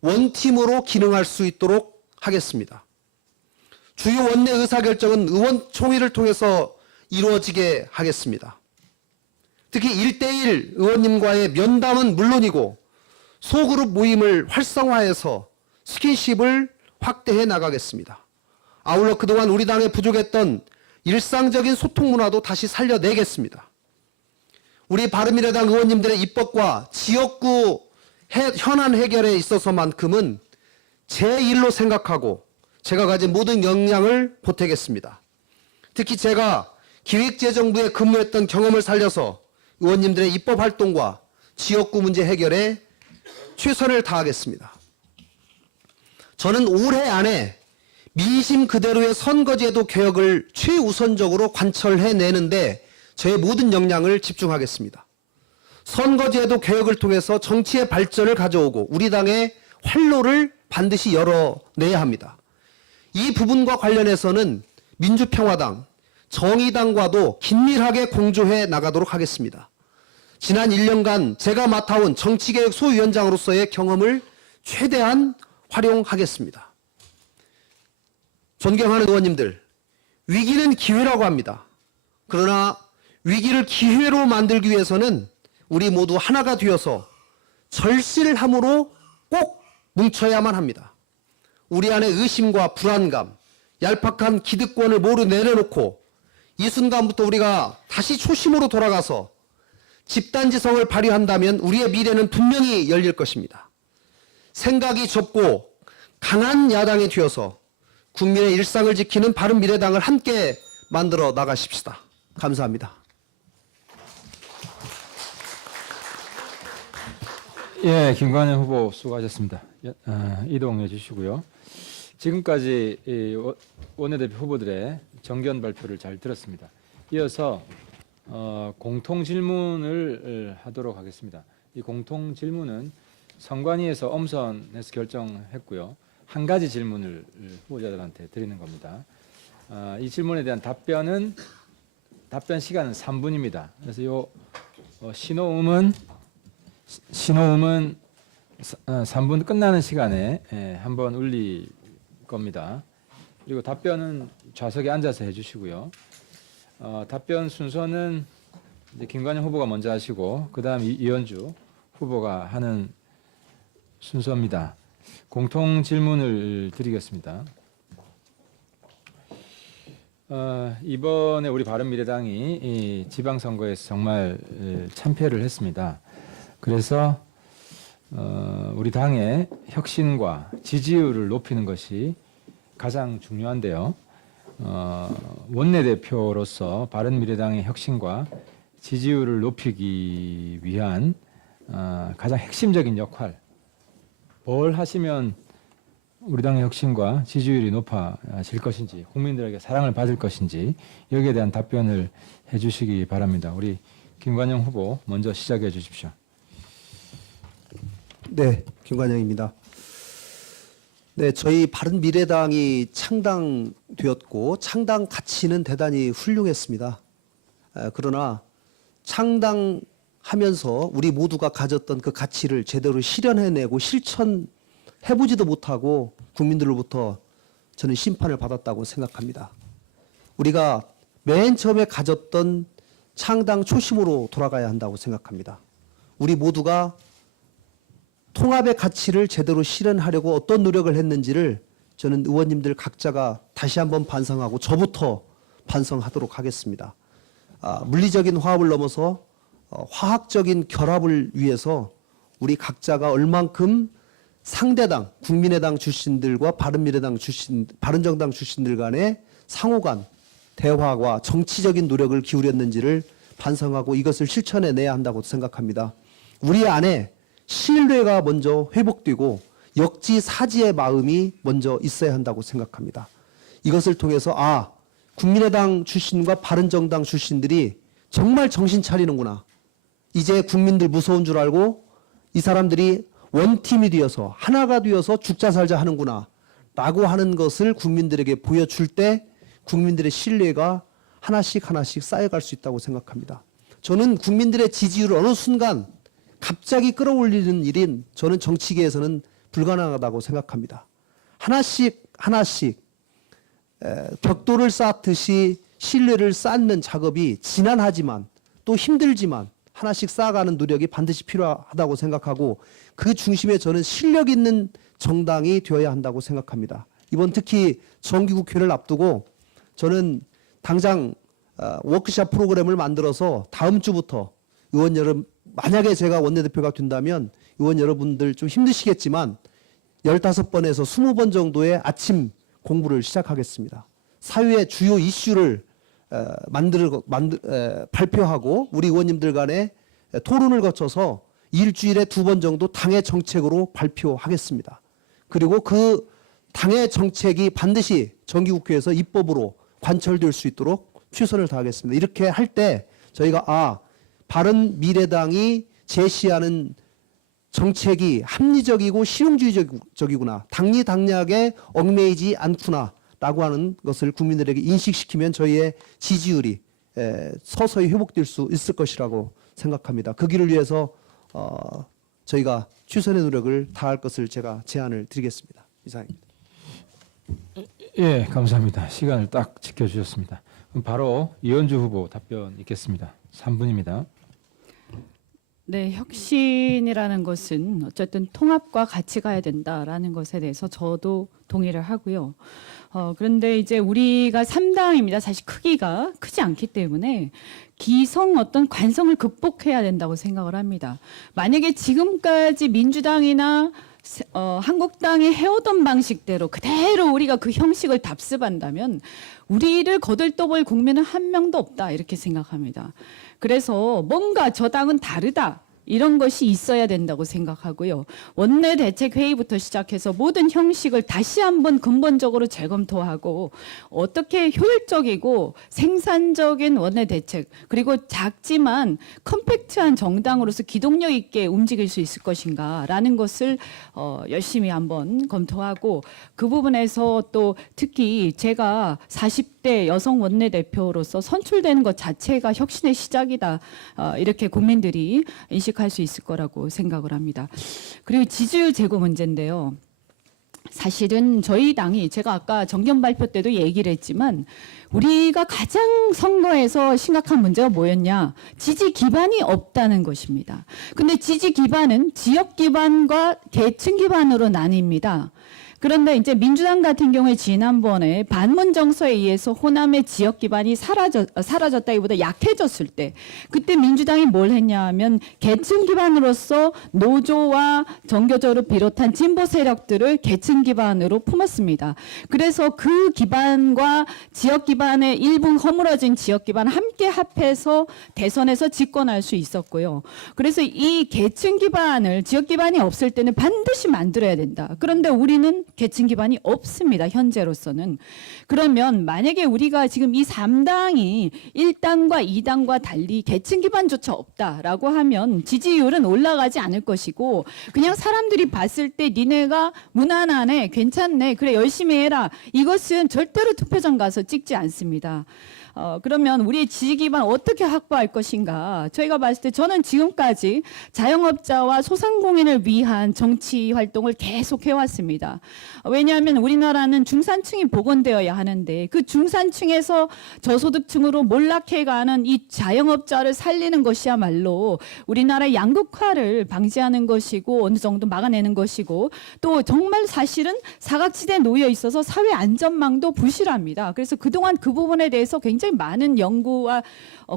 원팀으로 기능할 수 있도록 하겠습니다. 주요 원내 의사결정은 의원총회를 통해서 이루어지게 하겠습니다. 특히 1대1 의원님과의 면담은 물론이고 소그룹 모임을 활성화해서 스킨십을 확대해 나가겠습니다. 아울러 그동안 우리 당에 부족했던 일상적인 소통 문화도 다시 살려내겠습니다. 우리 바른미래당 의원님들의 입법과 지역구 현안 해결에 있어서만큼은 제 일로 생각하고 제가 가진 모든 역량을 보태겠습니다. 특히 제가 기획재정부에 근무했던 경험을 살려서 의원님들의 입법 활동과 지역구 문제 해결에 최선을 다하겠습니다. 저는 올해 안에 민심 그대로의 선거제도 개혁을 최우선적으로 관철해내는데 저의 모든 역량을 집중하겠습니다. 선거제도 개혁을 통해서 정치의 발전을 가져오고 우리 당의 활로를 반드시 열어내야 합니다. 이 부분과 관련해서는 민주평화당, 정의당과도 긴밀하게 공조해 나가도록 하겠습니다. 지난 1년간 제가 맡아온 정치개혁 소위원장으로서의 경험을 최대한 활용하겠습니다. 존경하는 의원님들, 위기는 기회라고 합니다. 그러나 위기를 기회로 만들기 위해서는 우리 모두 하나가 되어서 절실함으로 꼭 뭉쳐야만 합니다. 우리 안에 의심과 불안감, 얄팍한 기득권을 모두 내려놓고 이 순간부터 우리가 다시 초심으로 돌아가서 집단지성을 발휘한다면 우리의 미래는 분명히 열릴 것입니다. 생각이 좁고 강한 야당이 되어서 국민의 일상을 지키는 바른미래당을 함께 만들어 나가십시다. 감사합니다. 예, 김관영 후보 수고하셨습니다. 이동해 주시고요. 지금까지 이 원내대표 후보들의 정견 발표를 잘 들었습니다. 이어서 공통 질문을 하도록 하겠습니다. 이 공통 질문은 선관위에서 엄선해서 결정했고요. 한 가지 질문을 후보자들한테 드리는 겁니다. 이 질문에 대한 답변 시간은 3분입니다. 그래서 요 신호음은 3분 끝나는 시간에 한번 울릴 겁니다. 그리고 답변은 좌석에 앉아서 해주시고요. 답변 순서는 이제 김관영 후보가 먼저 하시고 그다음 이현주 후보가 하는 순서입니다. 공통 질문을 드리겠습니다. 이번에 우리 바른미래당이 이 지방선거에서 정말 참패를 했습니다. 그래서 우리 당의 혁신과 지지율을 높이는 것이 가장 중요한데요. 원내대표로서 바른미래당의 혁신과 지지율을 높이기 위한 가장 핵심적인 역할, 뭘 하시면 우리 당의 혁신과 지지율이 높아질 것인지, 국민들에게 사랑을 받을 것인지 여기에 대한 답변을 해주시기 바랍니다. 우리 김관영 후보 먼저 시작해 주십시오. 네, 김관영입니다. 네, 저희 바른미래당이 창당되었고 창당 가치는 대단히 훌륭했습니다. 그러나 창당하면서 우리 모두가 가졌던 그 가치를 제대로 실현해내고 실천해보지도 못하고 국민들로부터 저는 심판을 받았다고 생각합니다. 우리가 맨 처음에 가졌던 창당 초심으로 돌아가야 한다고 생각합니다. 우리 모두가 통합의 가치를 제대로 실현하려고 어떤 노력을 했는지를 저는 의원님들 각자가 다시 한번 반성하고 저부터 반성하도록 하겠습니다. 물리적인 화합을 넘어서 화학적인 결합을 위해서 우리 각자가 얼만큼 상대당, 국민의당 출신들과 바른정당 출신들 간의 상호간 대화와 정치적인 노력을 기울였는지를 반성하고 이것을 실천해내야 한다고 생각합니다. 우리 안에 신뢰가 먼저 회복되고 역지사지의 마음이 먼저 있어야 한다고 생각합니다. 이것을 통해서 국민의당 출신과 바른정당 출신들이 정말 정신 차리는구나. 이제 국민들 무서운 줄 알고 이 사람들이 원팀이 되어서 하나가 되어서 죽자 살자 하는구나 라고 하는 것을 국민들에게 보여줄 때 국민들의 신뢰가 하나씩 쌓여갈 수 있다고 생각합니다. 저는 국민들의 지지율을 어느 순간 갑자기 끌어올리는 일인 저는 정치계에서는 불가능하다고 생각합니다. 하나씩 벽돌을 쌓듯이 신뢰를 쌓는 작업이 지난하지만 또 힘들지만 하나씩 쌓아가는 노력이 반드시 필요하다고 생각하고 그 중심에 저는 실력 있는 정당이 되어야 한다고 생각합니다. 이번 특히 정기국회를 앞두고 저는 당장 워크숍 프로그램을 만들어서 다음 주부터 의원 여러분, 만약에 제가 원내대표가 된다면 의원 여러분들 좀 힘드시겠지만 15번에서 20번 정도의 아침 공부를 시작하겠습니다. 사회의 주요 이슈를 발표하고 우리 의원님들 간에 토론을 거쳐서 일주일에 2번 정도 당의 정책으로 발표하겠습니다. 그리고 그 당의 정책이 반드시 정기국회에서 입법으로 관철될 수 있도록 최선을 다하겠습니다. 이렇게 할 때 저희가 바른미래당이 제시하는 정책이 합리적이고 실용주의적이구나. 당리당략에 얽매이지 않구나라고 하는 것을 국민들에게 인식시키면 저희의 지지율이 서서히 회복될 수 있을 것이라고 생각합니다. 그 길을 위해서 저희가 최선의 노력을 다할 것을 제가 제안을 드리겠습니다. 이상입니다. 예, 감사합니다. 시간을 딱 지켜주셨습니다. 그럼 바로 이현주 후보 답변 있겠습니다. 3분입니다. 네, 혁신이라는 것은 어쨌든 통합과 같이 가야 된다라는 것에 대해서 저도 동의를 하고요. 그런데 이제 우리가 3당입니다. 사실 크기가 크지 않기 때문에 기성 어떤 관성을 극복해야 된다고 생각을 합니다. 만약에 지금까지 민주당이나 한국당이 해오던 방식대로 그대로 우리가 그 형식을 답습한다면 우리를 거들떠볼 국민은 한 명도 없다 이렇게 생각합니다. 그래서 뭔가 저 당은 다르다 이런 것이 있어야 된다고 생각하고요. 원내대책회의부터 시작해서 모든 형식을 다시 한번 근본적으로 재검토하고 어떻게 효율적이고 생산적인 원내대책 그리고 작지만 컴팩트한 정당으로서 기동력 있게 움직일 수 있을 것인가라는 것을 열심히 한번 검토하고 그 부분에서 또 특히 제가 40대 여성 원내대표로서 선출되는 것 자체가 혁신의 시작이다. 이렇게 국민들이 인식할 수 있을 거라고 생각을 합니다. 그리고 지지율 제고 문제인데요. 사실은 저희 당이 제가 아까 정견 발표 때도 얘기를 했지만 우리가 가장 선거에서 심각한 문제가 뭐였냐? 지지 기반이 없다는 것입니다. 근데 지지 기반은 지역 기반과 계층 기반으로 나뉩니다. 그런데 이제 민주당 같은 경우에 지난번에 반문 정서에 의해서 호남의 지역 기반이 사라졌다기보다 약해졌을 때 그때 민주당이 뭘 했냐 하면 계층 기반으로서 노조와 정교조를 비롯한 진보 세력들을 계층 기반으로 품었습니다. 그래서 그 기반과 지역 기반의 일부 허물어진 지역 기반 함께 합해서 대선에서 집권할 수 있었고요. 그래서 이 계층 기반을 지역 기반이 없을 때는 반드시 만들어야 된다. 그런데 우리는 계층 기반이 없습니다. 현재로서는. 그러면 만약에 우리가 지금 이 3당이 1당과 2당과 달리 계층 기반조차 없다라고 하면 지지율은 올라가지 않을 것이고 그냥 사람들이 봤을 때 니네가 무난하네, 괜찮네, 그래 열심히 해라. 이것은 절대로 투표장 가서 찍지 않습니다. 그러면 우리의 지지 기반 어떻게 확보할 것인가? 저희가 봤을 때 저는 지금까지 자영업자와 소상공인을 위한 정치 활동을 계속 해왔습니다. 왜냐하면 우리나라는 중산층이 복원되어야 하는데 그 중산층에서 저소득층으로 몰락해가는 이 자영업자를 살리는 것이야말로 우리나라의 양극화를 방지하는 것이고 어느 정도 막아내는 것이고 또 정말 사실은 사각지대에 놓여 있어서 사회 안전망도 부실합니다. 그래서 그동안 그 부분에 대해서 굉장히 많은 연구와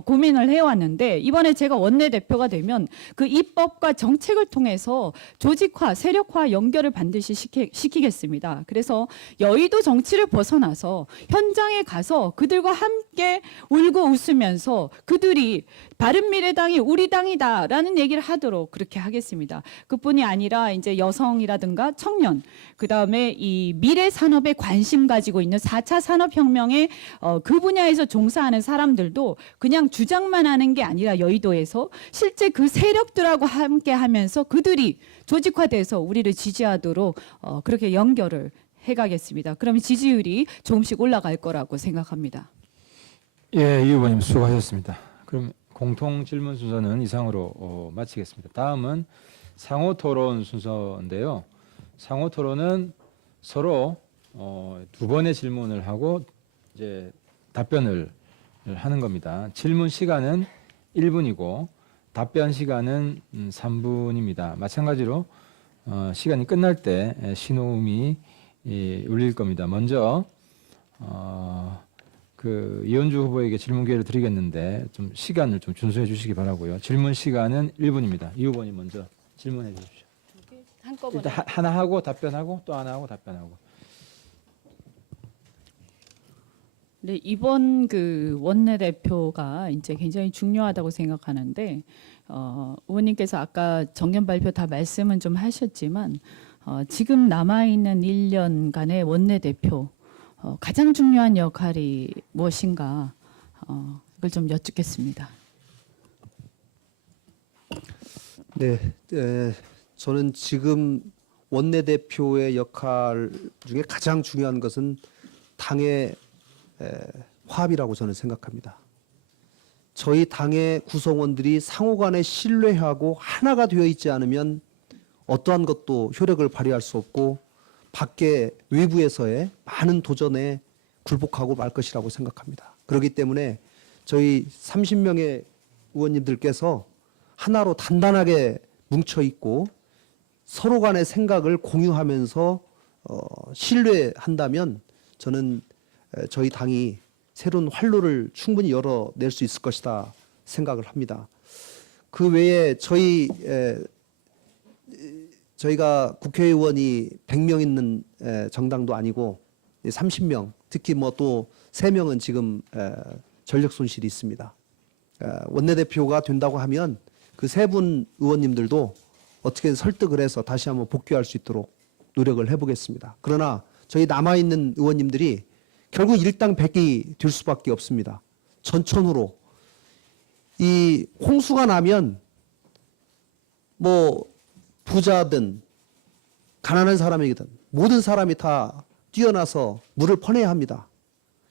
고민을 해왔는데 이번에 제가 원내대표가 되면 그 입법과 정책을 통해서 조직화, 세력화 연결을 반드시 시키겠습니다. 그래서 여의도 정치를 벗어나서 현장에 가서 그들과 함께 울고 웃으면서 그들이 바른미래당이 우리 당이다라는 얘기를 하도록 그렇게 하겠습니다. 그뿐이 아니라 이제 여성이라든가 청년, 그다음에 이 미래 산업에 관심 가지고 있는 4차 산업혁명의 그 분야에서 종사하는 사람들도 그냥 주장만 하는 게 아니라 여의도에서 실제 그 세력들하고 함께 하면서 그들이 조직화돼서 우리를 지지하도록 그렇게 연결을 해가겠습니다. 그러면 지지율이 조금씩 올라갈 거라고 생각합니다. 예, 이 후보님 수고하셨습니다. 그럼 공통 질문 순서는 이상으로 마치겠습니다. 다음은 상호 토론 순서인데요. 상호 토론은 서로 두 번의 질문을 하고 이제 답변을 하는 겁니다. 질문 시간은 1분이고 답변 시간은 3분입니다. 마찬가지로 시간이 끝날 때 신호음이 울릴 겁니다. 먼저 그 이현주 후보에게 질문 기회를 드리겠는데 좀 시간을 좀 준수해 주시기 바라고요. 질문 시간은 1분입니다. 이 후보님 먼저 질문해 주십시오. 한꺼번에. 일단 하나 하고 답변하고 또 하나 하고 답변하고. 네, 이번 그 원내대표가 이제 굉장히 중요하다고 생각하는데 의원님께서 아까 정견 발표 다 말씀은 좀 하셨지만 지금 남아 있는 1년간의 원내대표 가장 중요한 역할이 무엇인가 이걸 좀 여쭙겠습니다. 네, 저는 지금 원내대표의 역할 중에 가장 중요한 것은 당의 화합이라고 저는 생각합니다. 저희 당의 구성원들이 상호간에 신뢰하고 하나가 되어 있지 않으면 어떠한 것도 효력을 발휘할 수 없고 밖에 외부에서의 많은 도전에 굴복하고 말 것이라고 생각합니다. 그렇기 때문에 저희 30명의 의원님들께서 하나로 단단하게 뭉쳐 있고 서로 간의 생각을 공유하면서 신뢰한다면 저는 저희 당이 새로운 활로를 충분히 열어낼 수 있을 것이다 생각을 합니다. 그 외에 저희가 국회의원이 100명 있는 정당도 아니고 30명, 특히 뭐 또 3명은 지금 전력 손실이 있습니다. 원내대표가 된다고 하면 그 3분 의원님들도 어떻게든 설득을 해서 다시 한번 복귀할 수 있도록 노력을 해보겠습니다. 그러나 저희 남아있는 의원님들이 결국 일당백이 될 수밖에 없습니다. 전천후로. 이 홍수가 나면 뭐 부자든 가난한 사람이든 모든 사람이 다 뛰어나서 물을 퍼내야 합니다.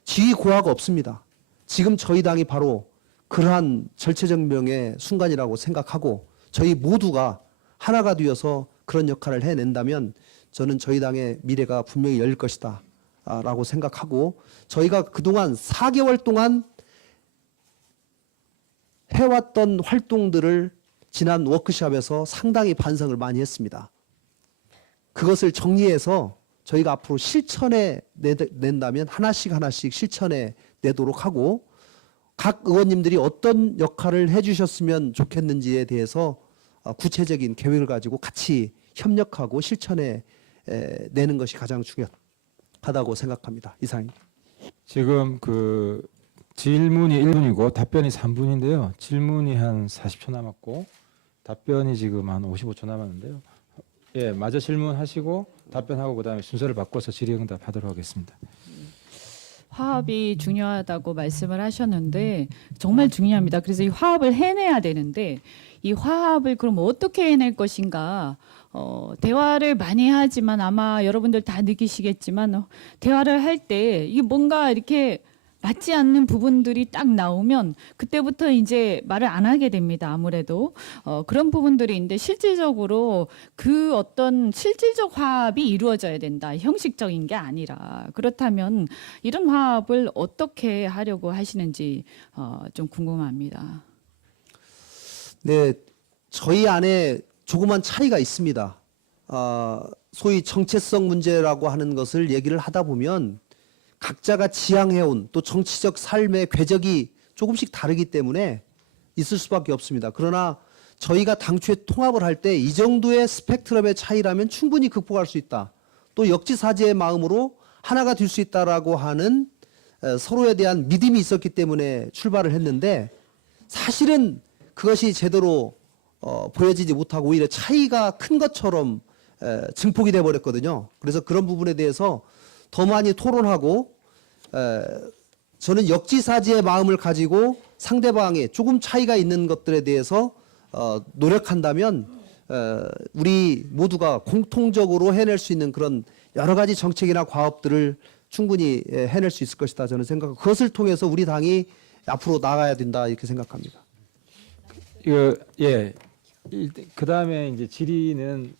지위 고하가 없습니다. 지금 저희 당이 바로 그러한 절체절명의 순간이라고 생각하고 저희 모두가 하나가 되어서 그런 역할을 해낸다면 저는 저희 당의 미래가 분명히 열릴 것이다 라고 생각하고 저희가 그동안 4개월 동안 해왔던 활동들을 지난 워크숍에서 상당히 반성을 많이 했습니다. 그것을 정리해서 저희가 앞으로 실천에 낸다면 하나씩 실천에 내도록 하고 각 의원님들이 어떤 역할을 해주셨으면 좋겠는지에 대해서 구체적인 계획을 가지고 같이 협력하고 실천에 내는 것이 가장 중요하다고 생각합니다. 이상입니다. 지금 그 질문이 1분이고 답변이 3분인데요. 질문이 한 40초 남았고 답변이 지금 한 55초 남았는데요. 예, 마저 질문하시고 답변하고 그다음에 순서를 바꿔서 질의응답 하도록 하겠습니다. 화합이 중요하다고 말씀을 하셨는데 정말 중요합니다. 그래서 이 화합을 해내야 되는데 이 화합을 그럼 어떻게 해낼 것인가? 대화를 많이 하지만 아마 여러분들 다 느끼시겠지만 대화를 할 때 이게 뭔가 이렇게 맞지 않는 부분들이 딱 나오면 그때부터 이제 말을 안 하게 됩니다. 아무래도 그런 부분들이 있는데 실질적으로 그 어떤 실질적 화합이 이루어져야 된다. 형식적인 게 아니라 그렇다면 이런 화합을 어떻게 하려고 하시는지 좀 궁금합니다. 네, 저희 안에 조그만 차이가 있습니다. 소위 정체성 문제라고 하는 것을 얘기를 하다 보면 각자가 지향해온 또 정치적 삶의 궤적이 조금씩 다르기 때문에 있을 수밖에 없습니다. 그러나 저희가 당초에 통합을 할 때 이 정도의 스펙트럼의 차이라면 충분히 극복할 수 있다. 또 역지사지의 마음으로 하나가 될 수 있다라고 하는 서로에 대한 믿음이 있었기 때문에 출발을 했는데 사실은 그것이 제대로 보여지지 못하고 오히려 차이가 큰 것처럼 증폭이 돼 버렸거든요. 그래서 그런 부분에 대해서 더 많이 토론하고 저는 역지사지의 마음을 가지고 상대방이 조금 차이가 있는 것들에 대해서 노력한다면 우리 모두가 공통적으로 해낼 수 있는 그런 여러 가지 정책이나 과업들을 충분히 해낼 수 있을 것이다 저는 생각하고 그것을 통해서 우리 당이 앞으로 나가야 된다 이렇게 생각합니다. 예. 그 다음에 이제 질의는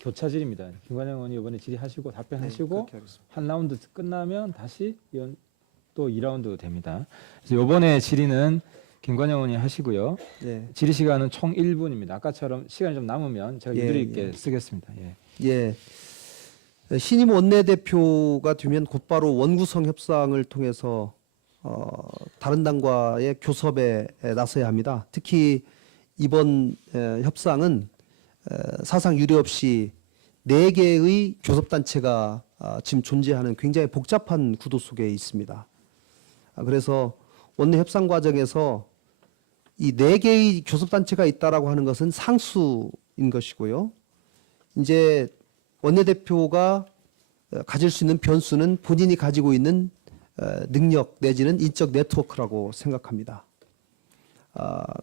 교차질입니다. 김관영 의원이 이번에 질의하시고 답변하시고 한 라운드 끝나면 다시 또 2라운드 됩니다. 그래서 이번에 질의는 김관영 의원이 하시고요. 네. 질의 시간은 총 1분입니다. 아까처럼 시간이 좀 남으면 제가 유도리 있게 쓰겠습니다. 예. 신임 원내대표가 되면 곧바로 원구성 협상을 통해서 다른 당과의 교섭에 나서야 합니다. 특히 이번 협상은 사상 유례 없이 4개의 교섭단체가 지금 존재하는 굉장히 복잡한 구도 속에 있습니다. 그래서 원내 협상 과정에서 이 4개의 교섭단체가 있다라고 하는 것은 상수인 것이고요. 이제 원내대표가 가질 수 있는 변수는 본인이 가지고 있는 능력 내지는 인적 네트워크라고 생각합니다.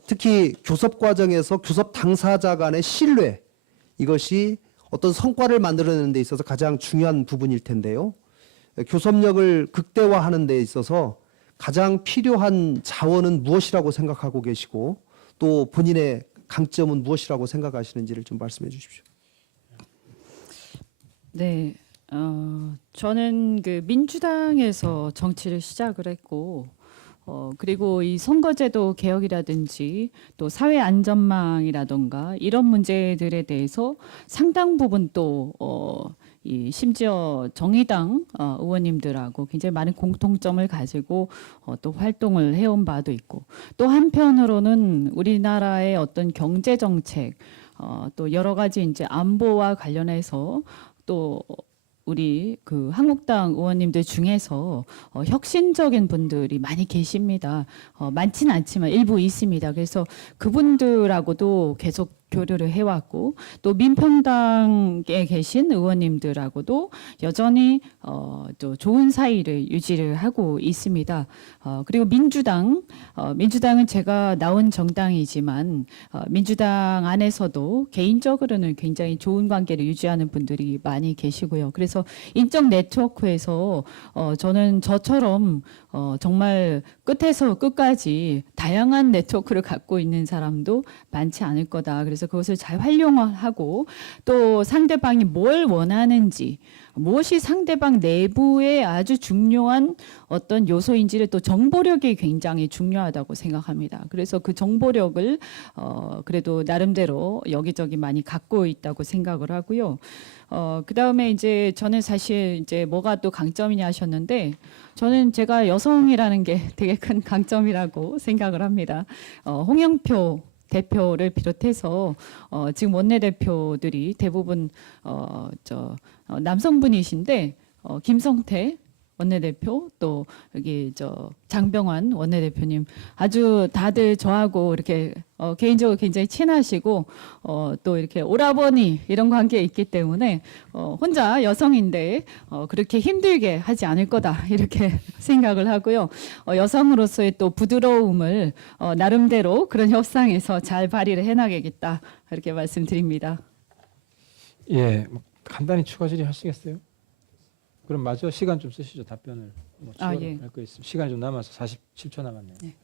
특히 교섭 과정에서 교섭 당사자 간의 신뢰, 이것이 어떤 성과를 만들어내는 데 있어서 가장 중요한 부분일 텐데요. 교섭력을 극대화하는 데 있어서 가장 필요한 자원은 무엇이라고 생각하고 계시고 또 본인의 강점은 무엇이라고 생각하시는지를 좀 말씀해 주십시오. 네, 저는 그 민주당에서 정치를 시작을 했고, 그리고 이 선거제도 개혁이라든지 또 사회 안전망이라던가 이런 문제들에 대해서 상당 부분 또 이 심지어 정의당 의원님들하고 굉장히 많은 공통점을 가지고 또 활동을 해온 바도 있고, 또 한편으로는 우리나라의 어떤 경제 정책, 또 여러 가지 이제 안보와 관련해서 또 우리 그 한국당 의원님들 중에서 혁신적인 분들이 많이 계십니다. 많지는 않지만 일부 있습니다. 그래서 그분들하고도 계속 교류를 해왔고, 또 민평당에 계신 의원님들하고도 여전히 또 좋은 사이를 유지를 하고 있습니다. 그리고 민주당은 제가 나온 정당이지만 민주당 안에서도 개인적으로는 굉장히 좋은 관계를 유지하는 분들이 많이 계시고요. 그래서 인적 네트워크에서 저는 저처럼 정말 끝에서 끝까지 다양한 네트워크를 갖고 있는 사람도 많지 않을 거다. 그래서 그것을 잘 활용하고 또 상대방이 뭘 원하는지, 무엇이 상대방 내부의 아주 중요한 어떤 요소인지를 또 정보력이 굉장히 중요하다고 생각합니다. 그래서 그 정보력을 그래도 나름대로 여기저기 많이 갖고 있다고 생각을 하고요. 그다음에 이제 저는 사실 이제 뭐가 또 강점이냐 하셨는데, 저는 제가 여성이라는 게 되게 큰 강점이라고 생각을 합니다. 홍영표 대표를 비롯해서 지금 원내대표들이 대부분 남성분이신데, 김성태 원내대표, 또 여기 장병환 원내대표님, 아주 다들 저하고 이렇게 개인적으로 굉장히 친하시고 또 이렇게 오라버니 이런 관계에 있기 때문에 혼자 여성인데 그렇게 힘들게 하지 않을 거다 이렇게 생각을 하고요. 여성으로서의 또 부드러움을 나름대로 그런 협상에서 잘 발휘를 해나가겠다 이렇게 말씀드립니다. 예, 뭐 간단히 추가 질의하시겠어요? 그럼 마저 시간 좀 쓰시죠. 답변을 예. 할 거 있으면 시간이 좀 남아서 47초 남았네요. 네.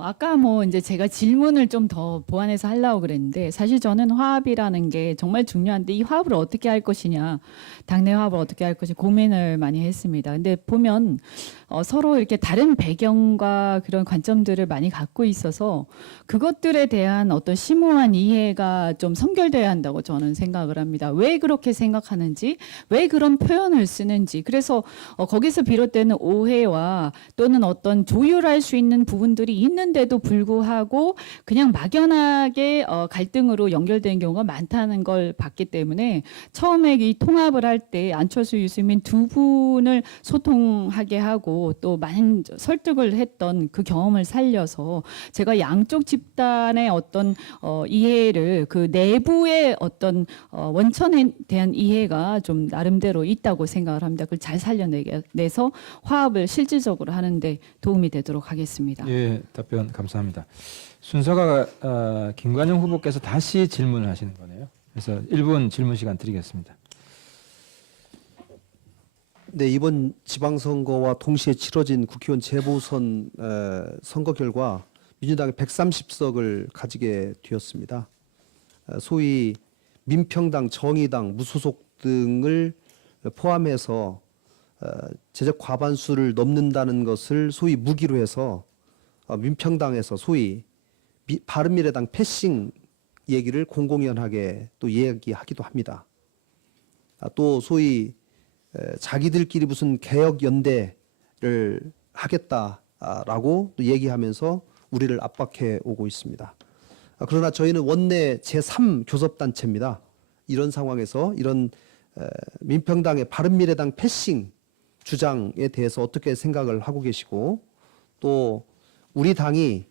아까 뭐 이제 제가 질문을 좀 더 보완해서 하려고 그랬는데, 사실 저는 화합이라는 게 정말 중요한데 이 화합을 어떻게 할 것이냐, 당내 화합을 어떻게 할 것이 고민을 많이 했습니다. 근데 보면 서로 이렇게 다른 배경과 그런 관점들을 많이 갖고 있어서 그것들에 대한 어떤 심오한 이해가 좀 선결돼야 한다고 저는 생각을 합니다. 왜 그렇게 생각하는지, 왜 그런 표현을 쓰는지, 그래서 거기서 비롯되는 오해와 또는 어떤 조율할 수 있는 부분들이 있는데도 불구하고 그냥 막연하게 갈등으로 연결되는 경우가 많다는 걸 봤기 때문에 처음에 이 통합을 할 때 안철수, 유승민 두 분을 소통하게 하고 또 많은 설득을 했던 그 경험을 살려서 제가 양쪽 집단의 어떤 이해를, 그 내부의 어떤 원천에 대한 이해가 좀 나름대로 있다고 생각을 합니다. 그걸 잘 살려내서 화합을 실질적으로 하는데 도움이 되도록 하겠습니다. 예, 답변 감사합니다. 순서가 김관영 후보께서 다시 질문을 하시는 거네요. 그래서 1분 질문 시간 드리겠습니다. 네, 이번 지방선거와 동시에 치러진 국회의원 재보선 선거 결과 민주당이 130석을 가지게 되었습니다. 소위 민평당, 정의당, 무소속 등을 포함해서 제적 과반수를 넘는다는 것을 소위 무기로 해서 민평당에서 소위 바른미래당 패싱 얘기를 공공연하게 또 얘기하기도 합니다. 또 소위 자기들끼리 무슨 개혁연대를 하겠다라고 또 얘기하면서 우리를 압박해 오고 있습니다. 그러나 저희는 원내 제3교섭단체입니다. 이런 상황에서 이런 민평당의 바른미래당 패싱 주장에 대해서 어떻게 생각을 하고 계시고, 또 우리 당이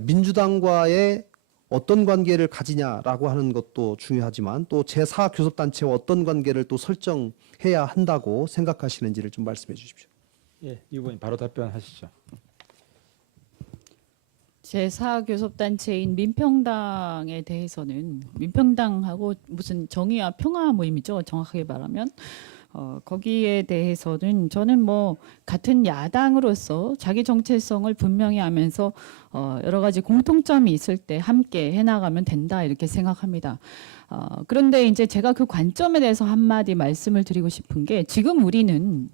민주당과의 어떤 관계를 가지냐라고 하는 것도 중요하지만 또 제4교섭단체와 어떤 관계를 또 설정해야 한다고 생각하시는지를 좀 말씀해 주십시오. 예, 이 부분 바로 답변하시죠. 제4교섭단체인 민평당에 대해서는 민평당하고 무슨 정의와 평화 모임이죠. 정확하게 말하면. 거기에 대해서는 저는 뭐 같은 야당으로서 자기 정체성을 분명히 하면서 여러 가지 공통점이 있을 때 함께 해나가면 된다 이렇게 생각합니다. 그런데 이제 제가 그 관점에 대해서 한마디 말씀을 드리고 싶은 게 지금 우리는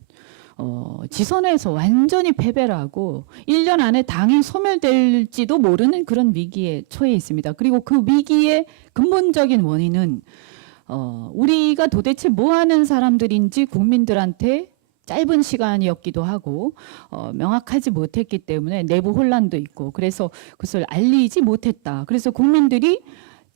지선에서 완전히 패배를 하고 1년 안에 당이 소멸될지도 모르는 그런 위기에 처해 있습니다. 그리고 그 위기의 근본적인 원인은 우리가 도대체 뭐 하는 사람들인지 국민들한테 짧은 시간이었기도 하고 명확하지 못했기 때문에 내부 혼란도 있고 그래서 그것을 알리지 못했다. 그래서 국민들이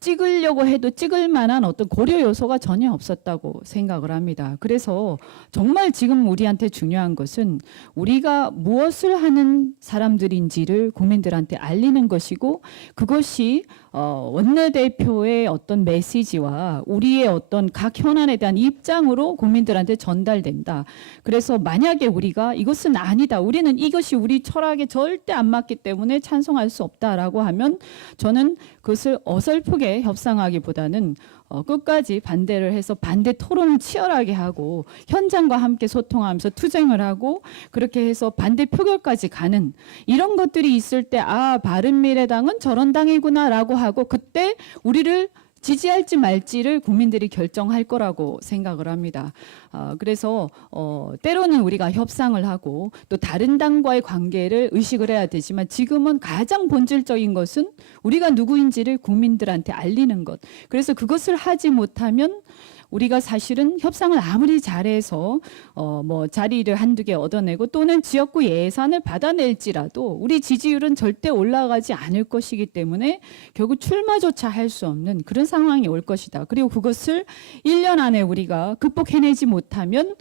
찍으려고 해도 찍을 만한 어떤 고려 요소가 전혀 없었다고 생각을 합니다. 그래서 정말 지금 우리한테 중요한 것은 우리가 무엇을 하는 사람들인지를 국민들한테 알리는 것이고 그것이 원내대표의 어떤 메시지와 우리의 어떤 각 현안에 대한 입장으로 국민들한테 전달된다. 그래서 만약에 우리가 이것은 아니다. 우리는 이것이 우리 철학에 절대 안 맞기 때문에 찬성할 수 없다라고 하면 저는 그것을 어설프게 협상하기보다는 끝까지 반대를 해서 반대 토론을 치열하게 하고 현장과 함께 소통하면서 투쟁을 하고 그렇게 해서 반대 표결까지 가는 이런 것들이 있을 때 바른미래당은 저런 당이구나라고 하고 그때 우리를 지지할지 말지를 국민들이 결정할 거라고 생각을 합니다. 그래서 때로는 우리가 협상을 하고 또 다른 당과의 관계를 의식을 해야 되지만 지금은 가장 본질적인 것은 우리가 누구인지를 국민들한테 알리는 것. 그래서 그것을 하지 못하면 우리가 사실은 협상을 아무리 잘해서 뭐 자리를 한두 개 얻어내고 또는 지역구 예산을 받아낼지라도 우리 지지율은 절대 올라가지 않을 것이기 때문에 결국 출마조차 할 수 없는 그런 상황이 올 것이다. 그리고 그것을 1년 안에 우리가 극복해내지 못하면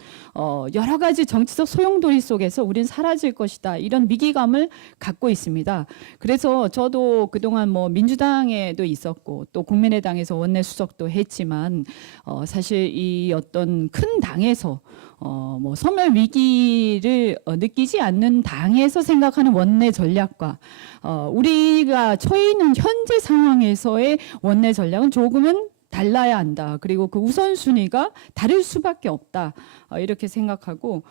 여러 가지 정치적 소용돌이 속에서 우리는 사라질 것이다. 이런 위기감을 갖고 있습니다. 그래서 저도 그동안 뭐 민주당에도 있었고 또 국민의당에서 원내수석도 했지만 사실 이 어떤 큰 당에서 뭐 소멸 위기를 느끼지 않는 당에서 생각하는 원내 전략과 우리가 처해 있는 현재 상황에서의 원내 전략은 조금은 달라야 한다. 그리고 그 우선순위가 다를 수밖에 없다. 이렇게 생각하고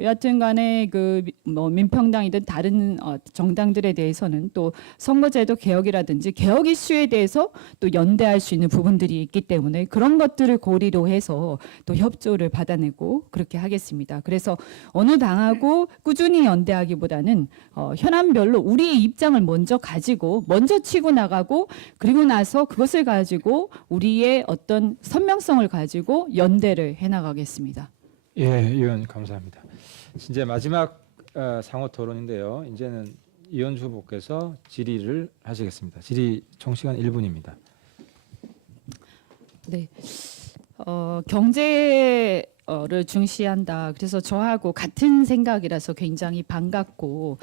여하튼 간에 그 뭐 민평당이든 다른 정당들에 대해서는 또 선거제도 개혁이라든지 개혁 이슈에 대해서 또 연대할 수 있는 부분들이 있기 때문에 그런 것들을 고리로 해서 또 협조를 받아내고 그렇게 하겠습니다. 그래서 어느 당하고 꾸준히 연대하기보다는 현안별로 우리의 입장을 먼저 가지고 먼저 치고 나가고 그리고 나서 그것을 가지고 우리의 어떤 선명성을 가지고 연대를 해나가겠습니다. 예, 의원 감사합니다. 이제 마지막 상호 토론인데요. 이제는 이현주 후보께서 질의를 하시겠습니다. 질의 총 시간 1분입니다. 네, 경제를 중시한다. 그래서 저하고 같은 생각이라서 굉장히 반갑고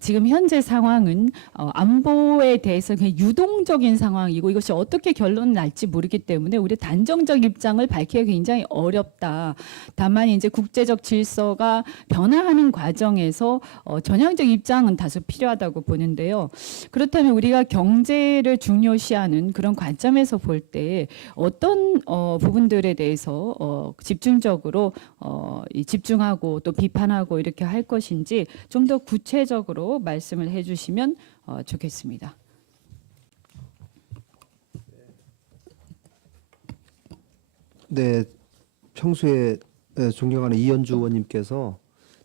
지금 현재 상황은 안보에 대해서 그냥 유동적인 상황이고 이것이 어떻게 결론이 날지 모르기 때문에 우리 단정적 입장을 밝히기가 굉장히 어렵다. 다만 이제 국제적 질서가 변화하는 과정에서 전향적 입장은 다소 필요하다고 보는데요. 그렇다면 우리가 경제를 중요시하는 그런 관점에서 볼 때 어떤 부분들에 대해서 집중적으로 집중하고 또 비판하고 이렇게 할 것인지 좀 더 구체적으로 말씀을 해주시면 좋겠습니다. 네, 평소에 존경하는 이현주 의원님께서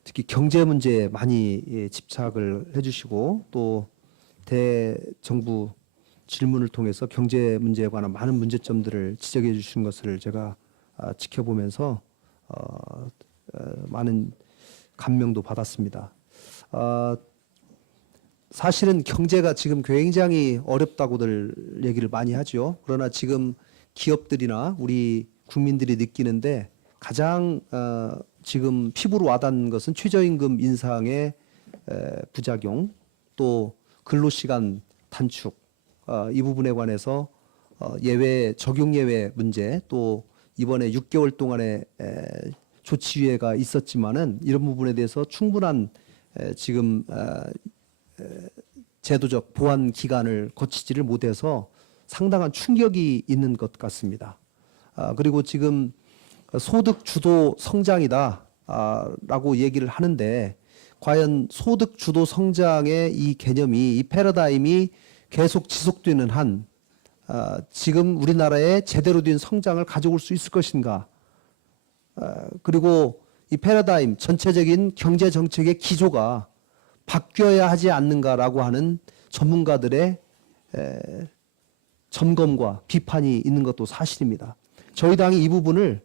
특히 경제 문제에 많이 집착을 해주시고 또 대정부 질문을 통해서 경제 문제에 관한 많은 문제점들을 지적해 주신 것을 제가 지켜보면서 많은 감명도 받았습니다. 사실은 경제가 지금 굉장히 어렵다고들 얘기를 많이 하죠. 그러나 지금 기업들이나 우리 국민들이 느끼는데 가장 지금 피부로 와닿는 것은 최저임금 인상의 부작용, 또 근로시간 단축, 이 부분에 관해서 예외 적용 예외 문제, 또 이번에 6개월 동안의 조치위회가 있었지만은 이런 부분에 대해서 충분한 지금 제도적 보완 기간을 거치지를 못해서 상당한 충격이 있는 것 같습니다. 그리고 지금 소득 주도 성장이다 라고 얘기를 하는데 과연 소득 주도 성장의 이 개념이 이 패러다임이 계속 지속되는 한 지금 우리나라에 제대로 된 성장을 가져올 수 있을 것인가? 그리고 이 패러다임 전체적인 경제 정책의 기조가 바뀌어야 하지 않는가라고 하는 전문가들의 점검과 비판이 있는 것도 사실입니다. 저희 당이 이 부분을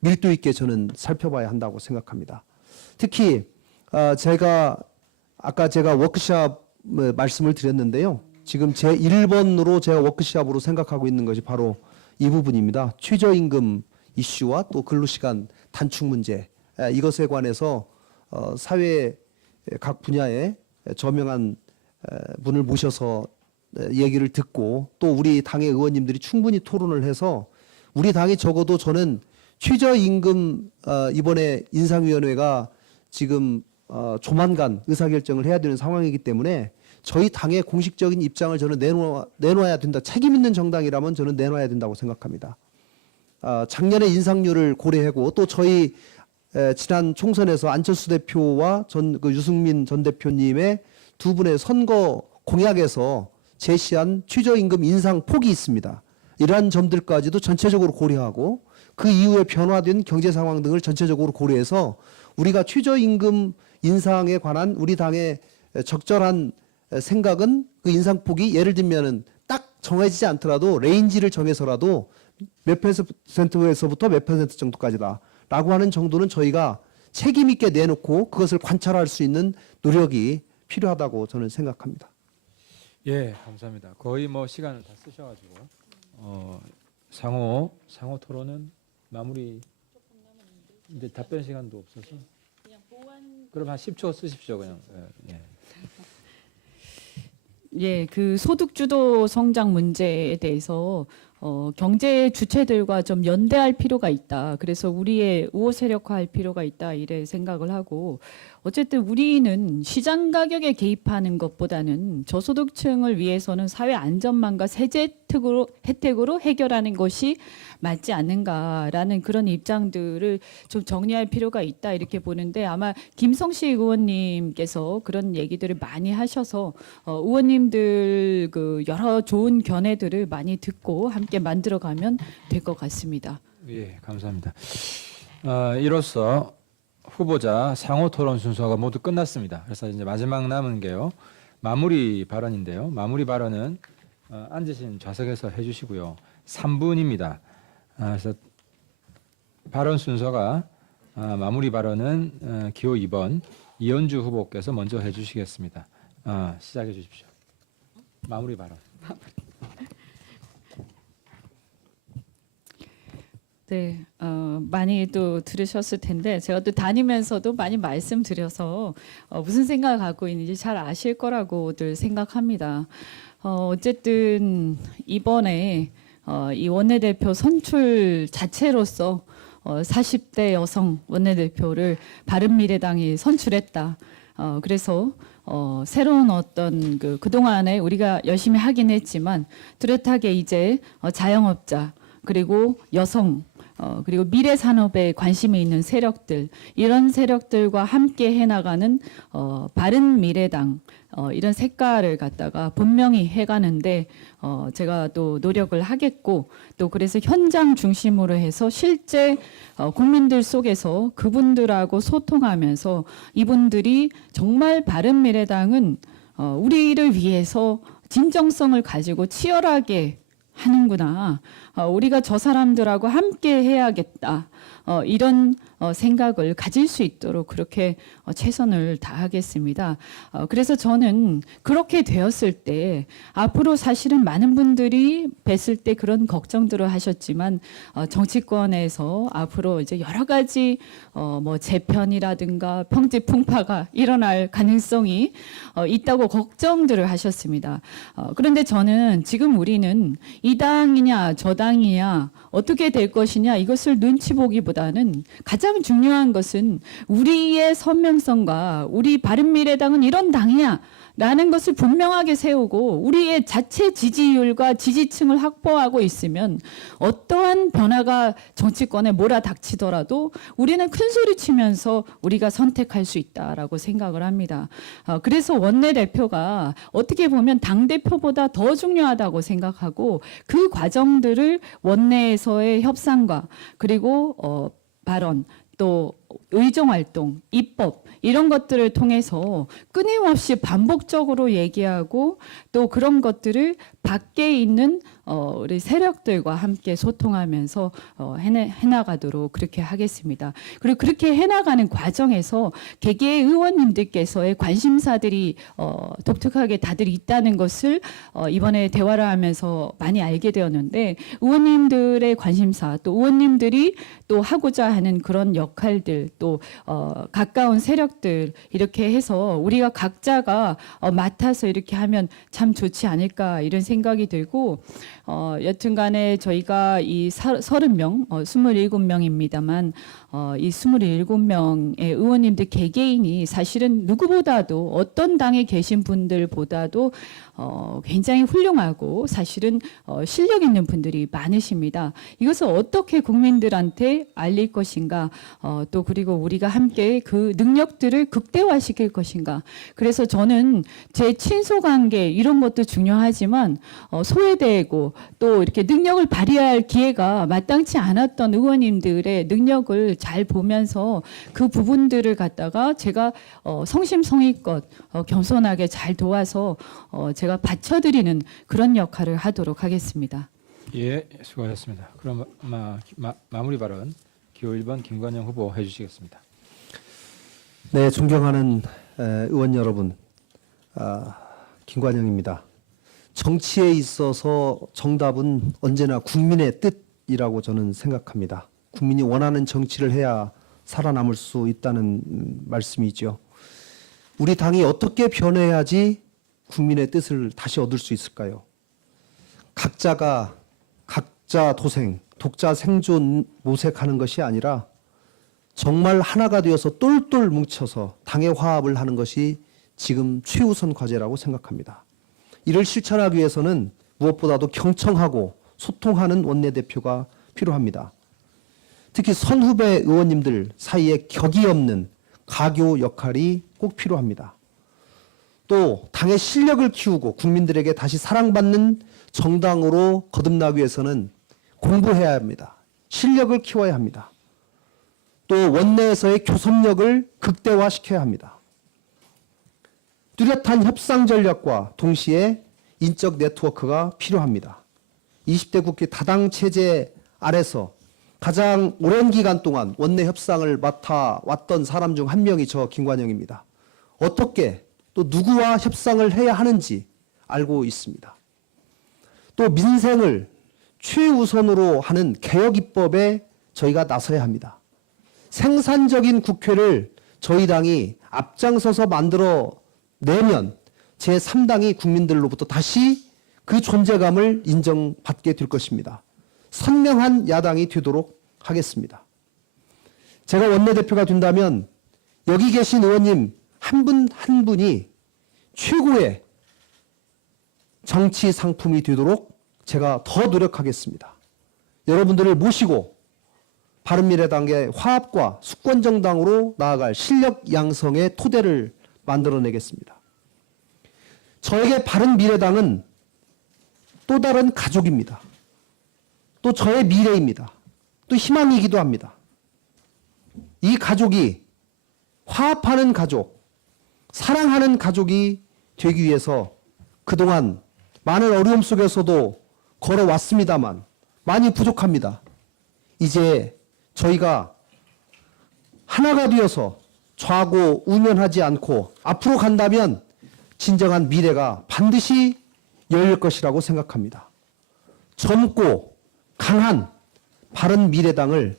밀도 있게 저는 살펴봐야 한다고 생각합니다. 특히 아까 제가 워크숍 말씀을 드렸는데요. 지금 제 1번으로 제가 워크숍으로 생각하고 있는 것이 바로 이 부분입니다. 최저임금 이슈와 또 근로시간 단축 문제 이것에 관해서 사회 각 분야의 저명한 분을 모셔서 얘기를 듣고 또 우리 당의 의원님들이 충분히 토론을 해서 우리 당이 적어도 저는 최저임금 이번에 인상위원회가 지금 조만간 의사결정을 해야 되는 상황이기 때문에 저희 당의 공식적인 입장을 저는 내놓아야 된다. 책임 있는 정당이라면 저는 내놔야 된다고 생각합니다. 작년에 인상률을 고려하고 또 저희 지난 총선에서 안철수 대표와 유승민 전 대표님의 두 분의 선거 공약에서 제시한 최저임금 인상 폭이 있습니다. 이러한 점들까지도 전체적으로 고려하고 그 이후에 변화된 경제 상황 등을 전체적으로 고려해서 우리가 최저임금 인상에 관한 우리 당의 적절한 생각은 그 인상폭이 예를 들면은 딱 정해지지 않더라도 레인지를 정해서라도 몇 퍼센트에서부터 몇 퍼센트 정도까지다 라고 하는 정도는 저희가 책임 있게 내놓고 그것을 관찰할 수 있는 노력이 필요하다고 저는 생각합니다. 예, 감사합니다. 거의 뭐 시간을 다 쓰셔가지고 상호 토론은 마무리. 근데 답변 시간도 없어서. 그럼 한 10초 쓰십시오, 그냥. 예. 예, 그 소득 주도 성장 문제에 대해서 경제 주체들과 좀 연대할 필요가 있다. 그래서 우리의 우호 세력화할 필요가 있다. 이래 생각을 하고 어쨌든 우리는 시장 가격에 개입하는 것보다는 저소득층을 위해서는 사회 안전망과 세제 혜택으로 해결하는 것이 맞지 않는가라는 그런 입장들을 좀 정리할 필요가 있다 이렇게 보는데 아마 김성식 의원님께서 그런 얘기들을 많이 하셔서 의원님들 그 여러 좋은 견해들을 많이 듣고 함께 만들어가면 될 것 같습니다. 예, 감사합니다. 이로써 후보자 상호 토론 순서가 모두 끝났습니다. 그래서 이제 마지막 남은 게요. 마무리 발언인데요. 마무리 발언은 앉으신 좌석에서 해주시고요. 3분입니다. 그래서 발언 순서가 마무리 발언은 기호 2번 이현주 후보께서 먼저 해주시겠습니다. 시작해 주십시오. 마무리 발언. 네, 많이 또 들으셨을 텐데 제가 또 다니면서도 많이 말씀드려서 무슨 생각을 갖고 있는지 잘 아실 거라고들 생각합니다. 어쨌든 이번에 이 원내대표 선출 자체로서 40대 여성 원내대표를 바른미래당이 선출했다. 그래서 새로운 어떤 그동안에 우리가 열심히 하긴 했지만 뚜렷하게 이제 자영업자 그리고 여성 그리고 미래 산업에 관심이 있는 세력들 이런 세력들과 함께 해나가는 바른 미래당 이런 색깔을 갖다가 분명히 해가는데 제가 또 노력을 하겠고 또 그래서 현장 중심으로 해서 실제 국민들 속에서 그분들하고 소통하면서 이분들이 정말 바른 미래당은 우리를 위해서 진정성을 가지고 치열하게 하는구나. 우리가 저 사람들하고 함께 해야겠다. 이런 생각을 가질 수 있도록 그렇게 최선을 다하겠습니다. 그래서 저는 그렇게 되었을 때 앞으로 사실은 많은 분들이 뵀을 때 그런 걱정들을 하셨지만 정치권에서 앞으로 이제 여러 가지 뭐 재편이라든가 평지풍파가 일어날 가능성이 있다고 걱정들을 하셨습니다. 그런데 저는 지금 우리는 이 당이냐 저 당이냐 어떻게 될 것이냐 이것을 눈치 보기보다는 가장 중요한 것은 우리의 선명성과 우리 바른미래당은 이런 당이야 라는 것을 분명하게 세우고 우리의 자체 지지율과 지지층을 확보하고 있으면 어떠한 변화가 정치권에 몰아닥치더라도 우리는 큰 소리 치면서 우리가 선택할 수 있다라고 생각을 합니다. 그래서 원내대표가 어떻게 보면 당대표보다 더 중요하다고 생각하고 그 과정들을 원내에서의 협상과 그리고 발언 또 의정활동, 입법 이런 것들을 통해서 끊임없이 반복적으로 얘기하고 또 그런 것들을 밖에 있는 우리 세력들과 함께 소통하면서 해나가도록 그렇게 하겠습니다. 그리고 그렇게 해나가는 과정에서 개개 의원님들께서의 관심사들이 독특하게 다들 있다는 것을 이번에 대화를 하면서 많이 알게 되었는데 의원님들의 관심사 또 의원님들이 또 하고자 하는 그런 역할들 또 가까운 세력들 이렇게 해서 우리가 각자가 맡아서 이렇게 하면 참 좋지 않을까 이런 생각이 들고 여튼간에 저희가 이 30명, 27명입니다만 이 27명의 의원님들 개개인이 사실은 누구보다도 어떤 당에 계신 분들보다도 굉장히 훌륭하고 사실은 실력 있는 분들이 많으십니다. 이것을 어떻게 국민들한테 알릴 것인가 또 그리고 우리가 함께 그 능력들을 극대화시킬 것인가. 그래서 저는 제 친소관계 이런 것도 중요하지만 소외되고 또 이렇게 능력을 발휘할 기회가 마땅치 않았던 의원님들의 능력을 잘 보면서 그 부분들을 갖다가 제가 성심성의껏 겸손하게 잘 도와서 제가 받쳐드리는 그런 역할을 하도록 하겠습니다. 예, 수고하셨습니다. 그럼 마무리 발언 기호 1번 김관영 후보 해주시겠습니다. 네, 존경하는 의원 여러분, 김관영입니다. 정치에 있어서 정답은 언제나 국민의 뜻이라고 저는 생각합니다. 국민이 원하는 정치를 해야 살아남을 수 있다는 말씀이죠. 우리 당이 어떻게 변해야지 국민의 뜻을 다시 얻을 수 있을까요? 각자가 각자 도생, 독자 생존 모색하는 것이 아니라 정말 하나가 되어서 똘똘 뭉쳐서 당의 화합을 하는 것이 지금 최우선 과제라고 생각합니다. 이를 실천하기 위해서는 무엇보다도 경청하고 소통하는 원내대표가 필요합니다. 특히 선후배 의원님들 사이에 격이 없는 가교 역할이 꼭 필요합니다. 또 당의 실력을 키우고 국민들에게 다시 사랑받는 정당으로 거듭나기 위해서는 공부해야 합니다. 실력을 키워야 합니다. 또 원내에서의 교섭력을 극대화시켜야 합니다. 뚜렷한 협상 전략과 동시에 인적 네트워크가 필요합니다. 20대 국회 다당 체제 아래서 가장 오랜 기간 동안 원내 협상을 맡아왔던 사람 중 한 명이 저 김관영입니다. 어떻게 또 누구와 협상을 해야 하는지 알고 있습니다. 또 민생을 최우선으로 하는 개혁 입법에 저희가 나서야 합니다. 생산적인 국회를 저희 당이 앞장서서 만들어 내면 제3당이 국민들로부터 다시 그 존재감을 인정받게 될 것입니다. 선명한 야당이 되도록 하겠습니다. 제가 원내대표가 된다면 여기 계신 의원님 한 분 한 분이 최고의 정치 상품이 되도록 제가 더 노력하겠습니다. 여러분들을 모시고 바른미래당의 화합과 수권정당으로 나아갈 실력 양성의 토대를 만들어내겠습니다. 저에게 바른미래당은 또 다른 가족입니다. 또 저의 미래입니다. 또 희망이기도 합니다. 이 가족이 화합하는 가족, 사랑하는 가족이 되기 위해서 그동안 많은 어려움 속에서도 걸어왔습니다만 많이 부족합니다. 이제 저희가 하나가 되어서 좌고 우면하지 않고 앞으로 간다면 진정한 미래가 반드시 열릴 것이라고 생각합니다. 젊고 강한 바른 미래당을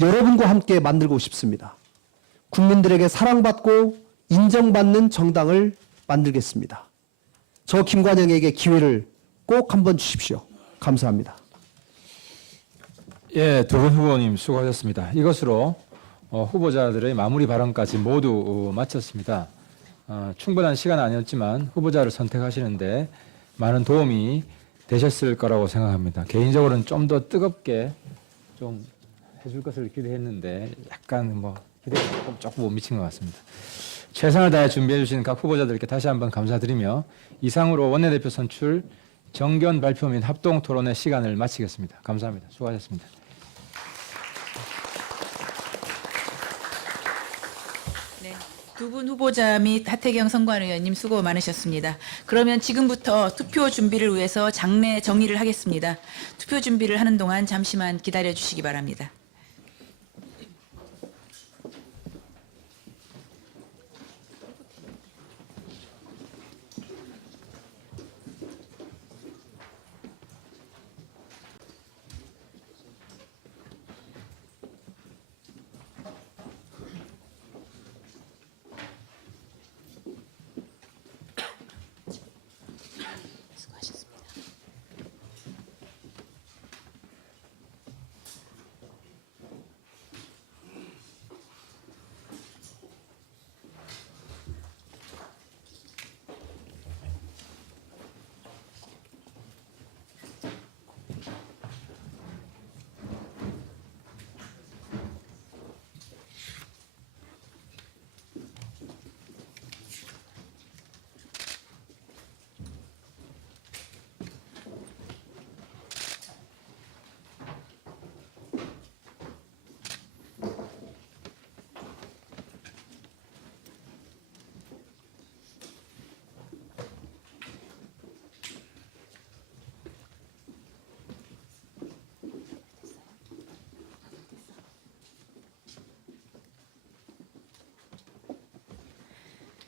여러분과 함께 만들고 싶습니다. 국민들에게 사랑받고 인정받는 정당을 만들겠습니다. 저 김관영에게 기회를 꼭 한번 주십시오. 감사합니다. 예, 두 분 후보님 수고하셨습니다. 이것으로 후보자들의 마무리 발언까지 모두 마쳤습니다. 충분한 시간은 아니었지만 후보자를 선택하시는데 많은 도움이 되셨을 거라고 생각합니다. 개인적으로는 좀 더 뜨겁게 좀 해줄 것을 기대했는데 약간 뭐 기대가 조금 못 미친 것 같습니다. 최선을 다해 준비해 주신 각 후보자들께 다시 한번 감사드리며 이상으로 원내대표 선출 정견 발표 및 합동 토론의 시간을 마치겠습니다. 감사합니다. 수고하셨습니다. 네, 두 분 후보자 및 하태경 선관 의원님 수고 많으셨습니다. 그러면 지금부터 투표 준비를 위해서 장내 정리를 하겠습니다. 투표 준비를 하는 동안 잠시만 기다려 주시기 바랍니다.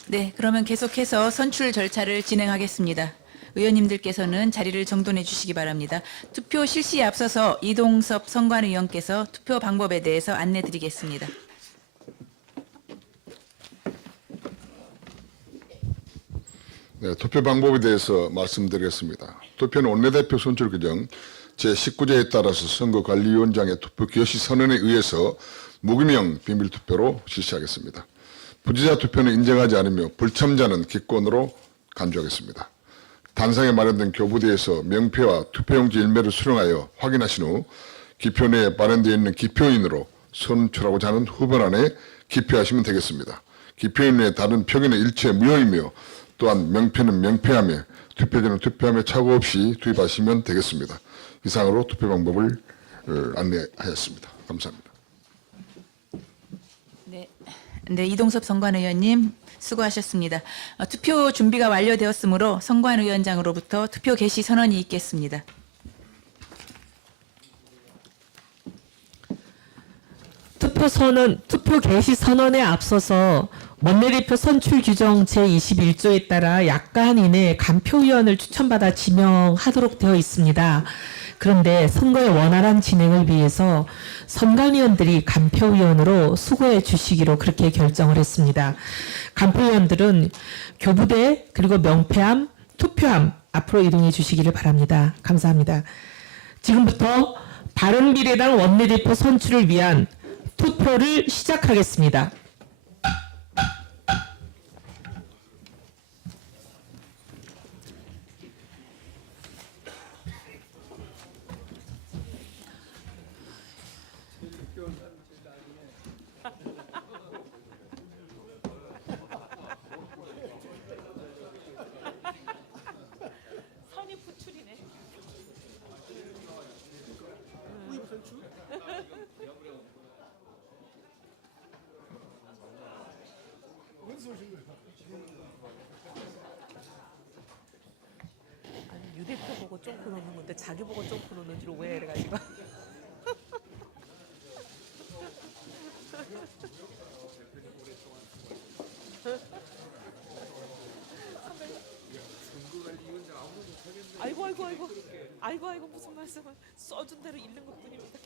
네, 그러면 계속해서 선출 절차를 진행하겠습니다. 의원님들께서는 자리를 정돈해 주시기 바랍니다. 투표 실시에 앞서서 이동섭 선관위원께서 투표 방법에 대해서 안내 드리겠습니다. 네, 투표 방법에 대해서 말씀드리겠습니다. 투표는 원내대표 선출 규정 제19조에 따라서 선거관리위원장의 투표 개시 선언에 의해서 무기명 비밀투표로 실시하겠습니다. 부재자 투표는 인정하지 않으며 불참자는 기권으로 간주하겠습니다. 단상에 마련된 교부대에서 명패와 투표용지 일매를 수령하여 확인하신 후 기표 내에 발행되어 있는 기표인으로 선출하고자 하는 후보란에 기표하시면 되겠습니다. 기표인 외에 다른 표기는 일체 무효이며 또한 명패는 명패하며 투표지는 투표하며 착오 없이 투입하시면 되겠습니다. 이상으로 투표 방법을 안내하였습니다. 감사합니다. 네, 이동섭 선관위원님 수고하셨습니다. 투표 준비가 완료되었으므로 선관위원장으로부터 투표 개시 선언이 있겠습니다. 투표 개시 선언에 앞서서 원내대표 선출 규정 제21조에 따라 약간 이내 간표위원을 추천받아 지명하도록 되어 있습니다. 그런데 선거의 원활한 진행을 위해서 선관위원들이 간표위원으로 수고해 주시기로 그렇게 결정을 했습니다. 간표위원들은 교부대 그리고 명패함, 투표함 앞으로 이동해 주시기를 바랍니다. 감사합니다. 지금부터 바른미래당 원내대표 선출을 위한 투표를 시작하겠습니다. 유 대표 보고 쫑크 놓는 건데 자기 보고 쫑크 놓는 줄 오해해 가지고. 아이고 무슨 말씀을 써준 대로 읽는 것뿐입니다.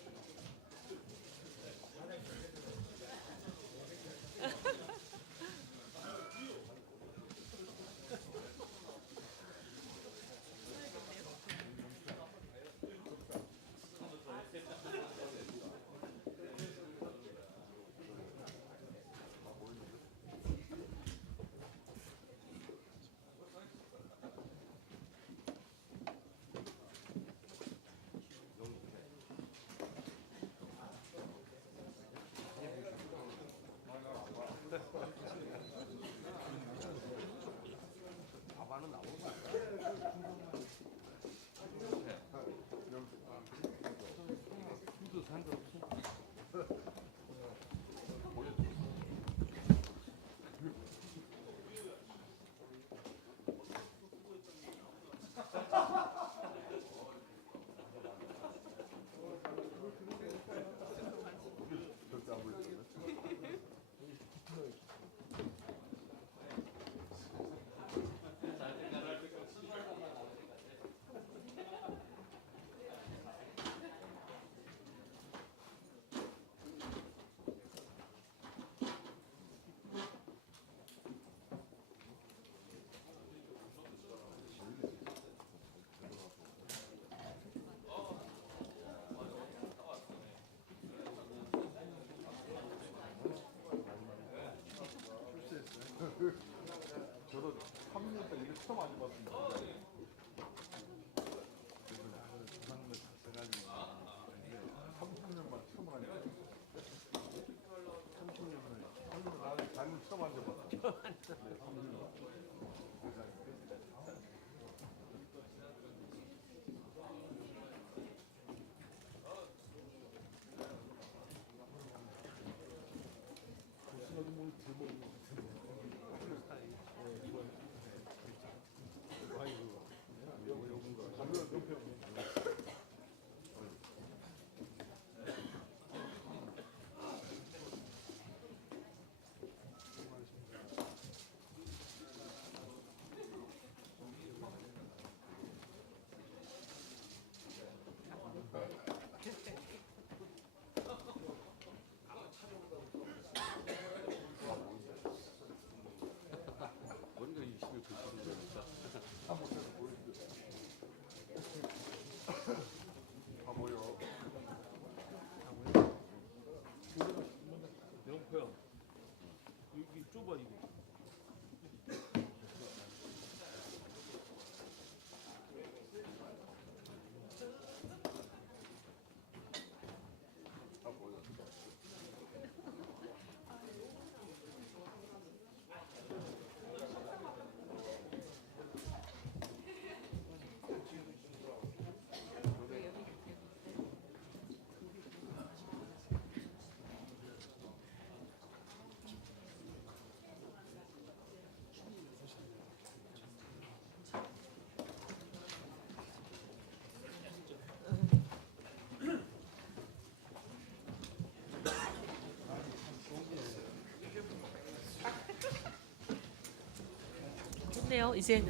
바쁘시네요. 이제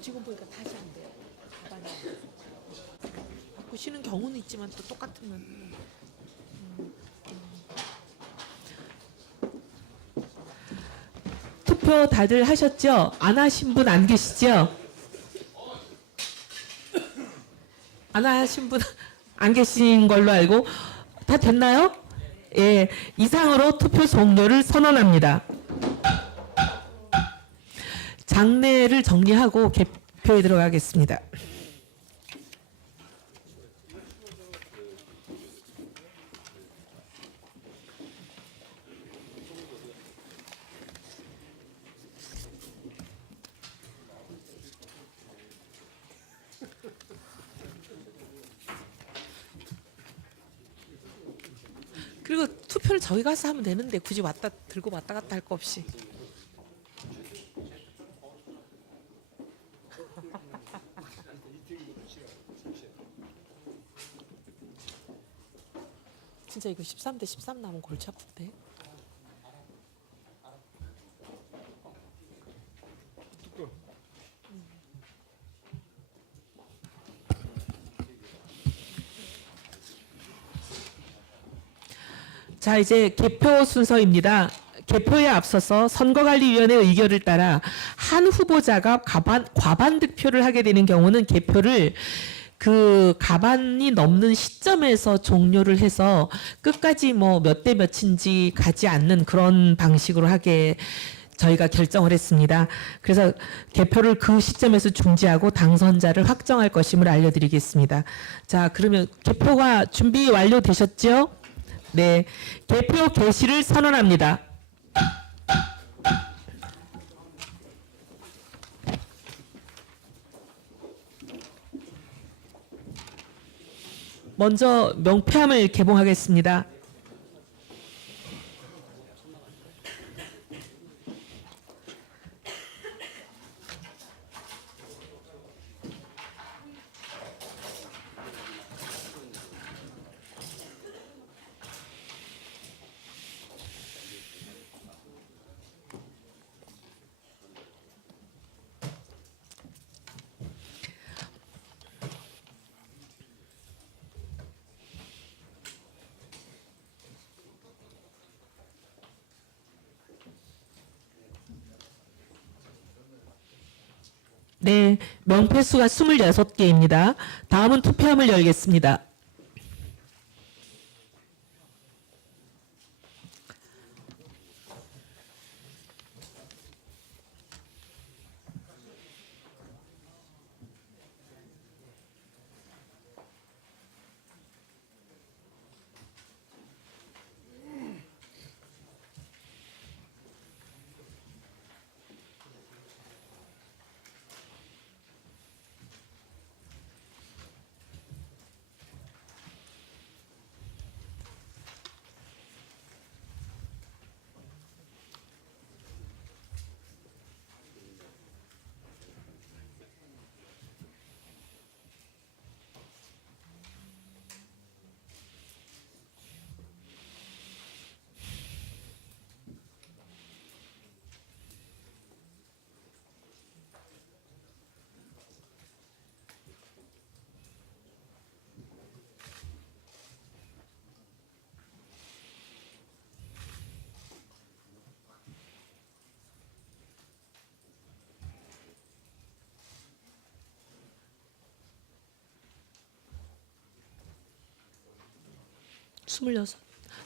지금 보니까 다시 안 돼요. 가방이 바꾸시는 경우는 있지만 또 똑같으면. 투표 다들 하셨죠? 안 하신 분 안 계시죠? 안 하신 분 안 계신 걸로 알고 다 됐나요? 예, 이상으로 투표 종료를 선언합니다. 장례를 정리하고 개표에 들어가겠습니다. 그리고 투표를 저희 가서 하면 되는데 굳이 왔다 들고 왔다 갔다 할 거 없이. 진짜 이거 13대 13 나면 골치 아픈데. 자, 이제 개표 순서입니다. 개표에 앞서서 선거관리위원회 의결을 따라 한 후보자가 과반 득표를 하게 되는 경우는 개표를 그 과반이 넘는 시점에서 종료를 해서 끝까지 뭐 몇 대 몇인지 가지 않는 그런 방식으로 하게 저희가 결정을 했습니다. 그래서 개표를 그 시점에서 중지하고 당선자를 확정할 것임을 알려드리겠습니다. 자, 그러면 개표가 준비 완료되셨죠? 네, 개표 개시를 선언합니다. 먼저 명패함을 개봉하겠습니다. 네, 명패수가 26개입니다. 다음은 투표함을 열겠습니다.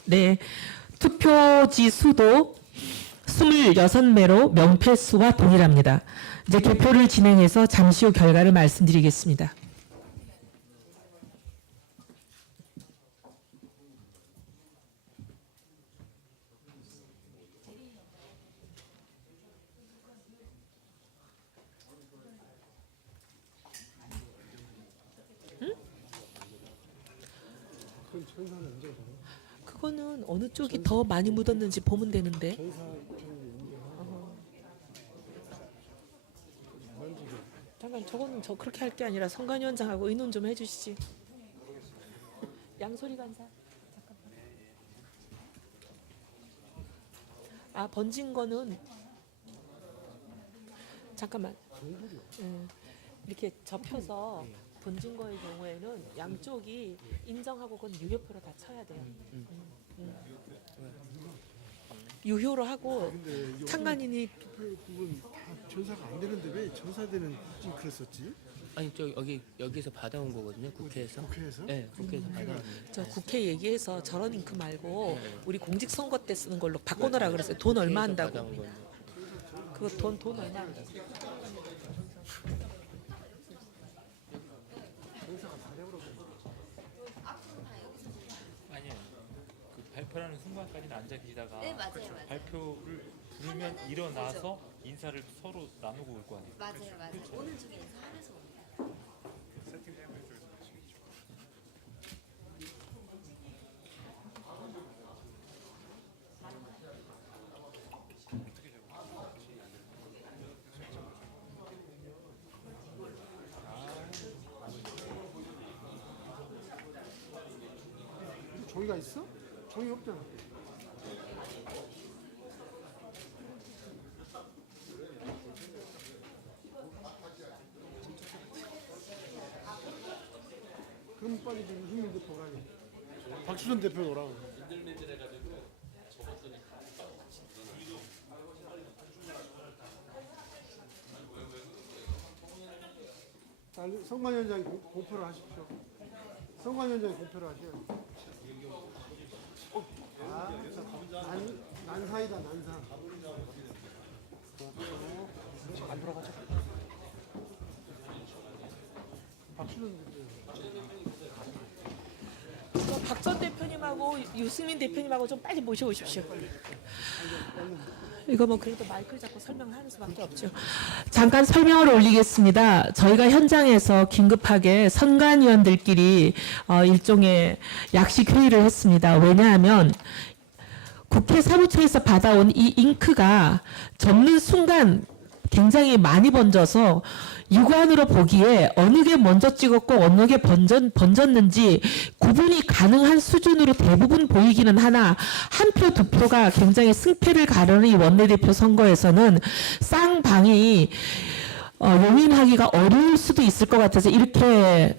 네, 투표지 수도 26매로 명패 수와 동일합니다. 이제 개표를 진행해서 잠시 후 결과를 말씀드리겠습니다. 그거는 어느 쪽이 더 많이 묻었는지 보면 되는데. 잠깐, 저거는 저 그렇게 할 게 아니라 선관위원장하고 의논 좀 해주시지. 양소리 간사. 잠깐만. 아, 번진 거는 잠깐만. 이렇게 접혀서 번진 거의 경우에는 양쪽이 인정하고 그건 유효표로 다 쳐야 돼요. 유효로 하고 참관인이 부분 다 전사가 안 되는데 왜 전사되는 지 그랬었지? 아니 저 여기서 받아온 거거든요. 국회에서. 국회에서? 네, 국회에서 받아온 거예요. 저 국회 얘기해서 저런 잉크 말고 우리 공직선거 때 쓰는 걸로 바꿔놓으라 그랬어요. 돈 얼마 한다고. 받아온 거예요. 그거 돈 얼마 한다고. 아니에요. 그 발표하는 순간까지는 앉아 계시다가 네, 맞아요. 발표를 부르면 일어나서 인사를 서로 나누고 올 거 아니에요. 맞아요. 오는 중에 인사하면서 옵니다. 종이가 있어? 종이 없잖아. 그럼 빨리 유승민 대표 가니. 박수선 대표 오라고. 자, 선관위원장이 공표를 하십시오. 선관위원장이 공표를 하세요. 난사이다 난사. 안 들어가죠. 박수는 박 전 대표님하고 유승민 대표님하고 좀 빨리 모셔오십시오. 이거 뭐 그래도 마이크를 잡고 설명하는 수밖에 없죠. 잠깐 설명을 올리겠습니다. 저희가 현장에서 긴급하게 선관위원들끼리 일종의 약식 회의를 했습니다. 왜냐하면 국회 사무처에서 받아온 이 잉크가 접는 순간 굉장히 많이 번져서 육안으로 보기에 어느 게 먼저 찍었고 어느 게 번졌는지 구분이 가능한 수준으로 대부분 보이기는 하나 한 표 두 표가 굉장히 승패를 가르는 이 원내대표 선거에서는 쌍방이 용인하기가 어려울 수도 있을 것 같아서 이렇게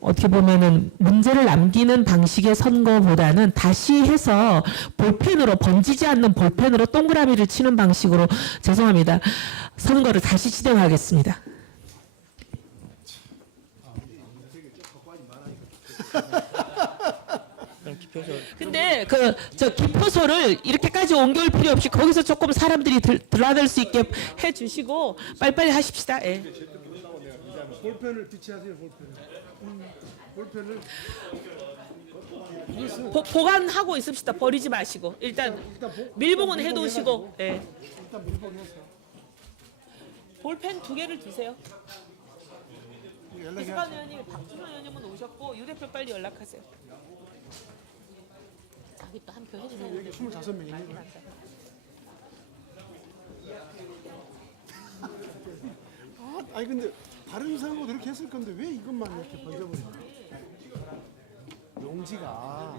어떻게 보면은 문제를 남기는 방식의 선거보다는 다시 해서 볼펜으로 번지지 않는 볼펜으로 동그라미를 치는 방식으로 죄송합니다. 선거를 다시 진행하겠습니다. 근데 저 기표소를 이렇게까지 옮겨올 필요 없이 거기서 조금 사람들이 들어들 수 있게 해주시고 빨리빨리 하십시다. 예. 볼펜을 비치하세요. 볼펜을 보관하고 있읍시다. 버리지 마시고 일단 밀봉은 해두시고. 예. 일단 밀봉해서 볼펜 2개를 주세요. 연락해. 이수관 의원님, 박준호 의원님은 오셨고 유 대표 빨리 연락하세요. 자기 또 한 표 해주세요. 여기 25명 있는 거야. 아니 근데 다른 사람도 이렇게 했을 건데 왜 이것만 이렇게 번져버리냐? 용지가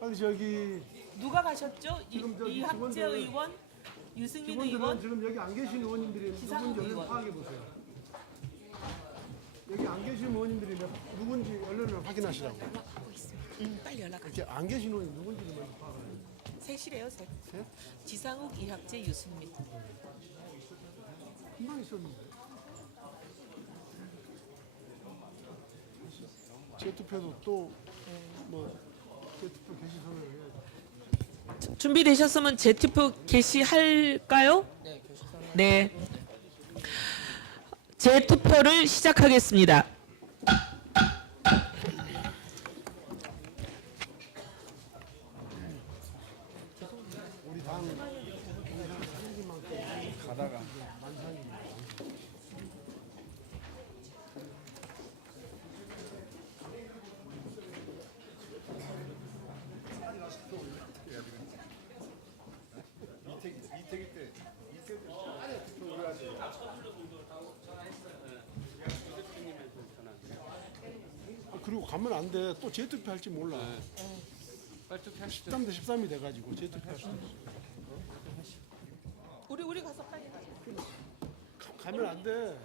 빨리 저기 누가 가셨죠? 지금 저기 이학재 직원들- 의원, 유승민 직원들은 의원. 지금 여기 안 계신 의원님들이 기상욱 누군지 얼른 의원. 파악해 보세요. 여기 안 계신 의원님들이 누군지 얼른 확인하시라고. 빨리 연락하세요. 이렇게 안 계신 의원이 누군지를 먼저 파악해요. 셋이래요, 셋. 셋? 지상욱, 이학재, 유승민. 금방 있었는데. 재투표도 또뭐 재투표 개시 선언을 해야지. 준비되셨으면 재투표 개시할까요? 네. 재투표를 시작하겠습니다. 우리 당 가다가 가면 안 돼. 또 재투표할지 몰라. 빨리 투표하시죠. 13대 13이 돼가지고 재투표할 수도 있어. 우리 가서 빨리 가면 안 돼.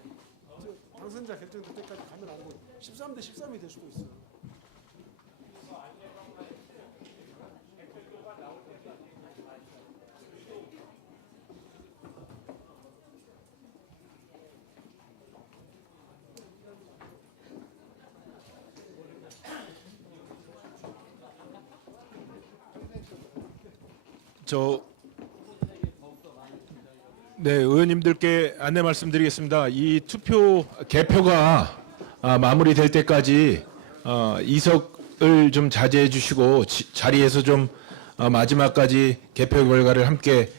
당선자 결정될 때까지 가면 안 돼. 13대 13이 될 수도 있어. 네, 의원님들께 안내 말씀드리겠습니다. 이 투표 개표가 마무리될 때까지 이석을 좀 자제해 주시고 자리에서 좀 마지막까지 개표 결과를 함께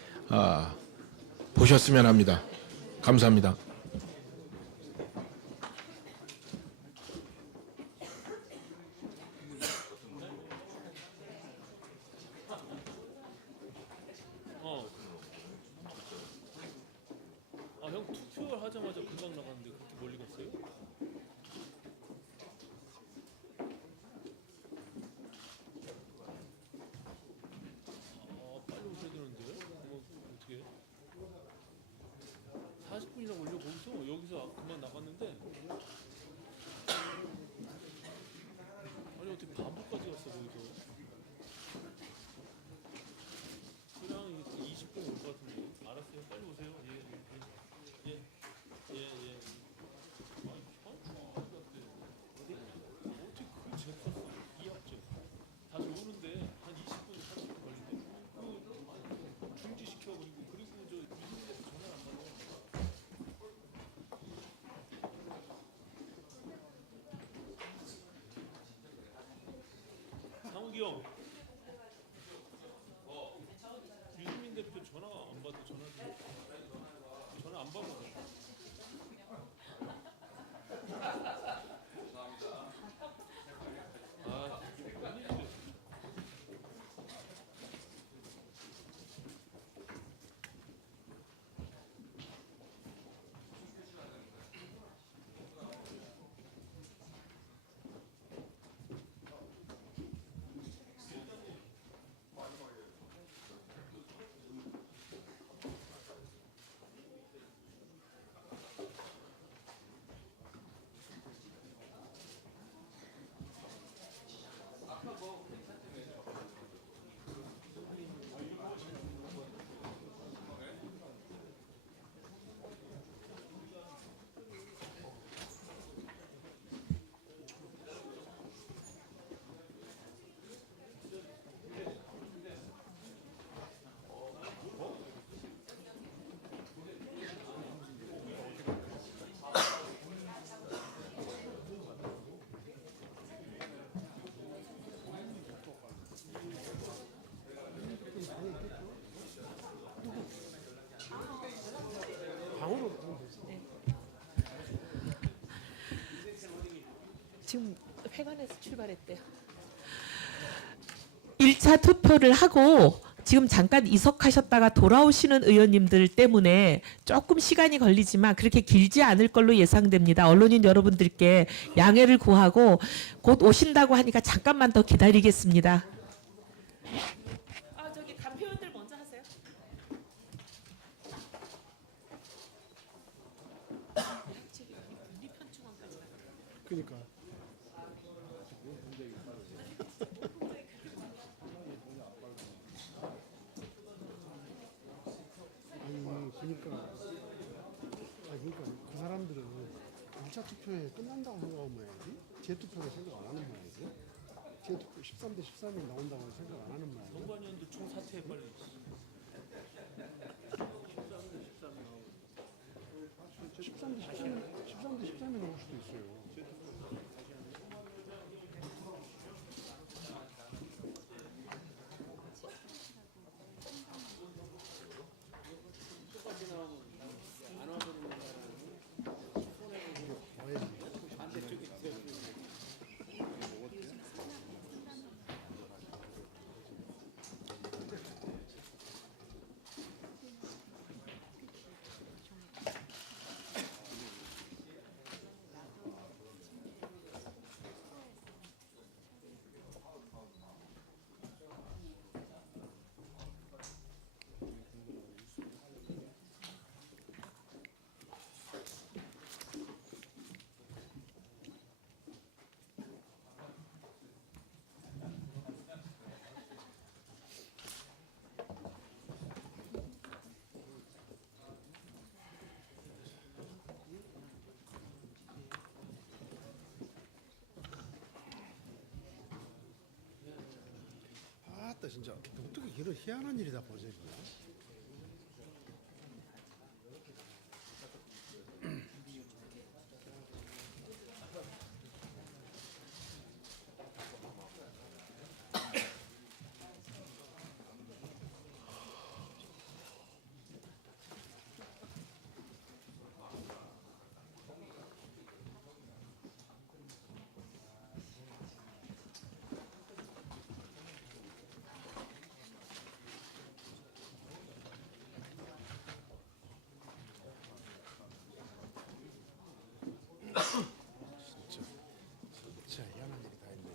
보셨으면 합니다. 감사합니다. 형 투표를 하자마자 금방 나갔는데 그렇게 멀리 갔어요? 빨리 오셔야 되는데 어떻게 40분이나 걸려 거기서 여기서 그만 나갔는데 아니 어떻게 반복까지 갔어 거기서 그냥 20분 올 것 같은데 알았어요 빨리 오세요 예. 어떻게 그걸 재봤어? 이합제. 다시 오는데 한 20분, 30분 걸린대. 그 중지시켜 그리고 저 이분한테 전화 안 받아. 상욱이 형. 유승민 대표 전화 안 받아. 전화 안 받아. 지금 회관에서 출발했대요. 1차 투표를 하고 지금 잠깐 이석하셨다가 돌아오시는 의원님들 때문에 조금 시간이 걸리지만 그렇게 길지 않을 걸로 예상됩니다. 언론인 여러분들께 양해를 구하고 곧 오신다고 하니까 잠깐만 더 기다리겠습니다. 저기 간표원들 먼저 하세요. 그러니까. 그러니까 그 사람들은 1차 투표에 끝난다고 생각하면 해야지. 재투표를 생각 안 하는 모양이지. 재투표 13대 13이 나온다고 생각 안 하는 모양이지. 정관위원도 총사퇴해 빨리. 13대 13이 나올 수도 있어요. 아따 진짜 어떻게 이런 희한한 일이 다 벌어지냐. 진짜 희한한 일이 다 있네.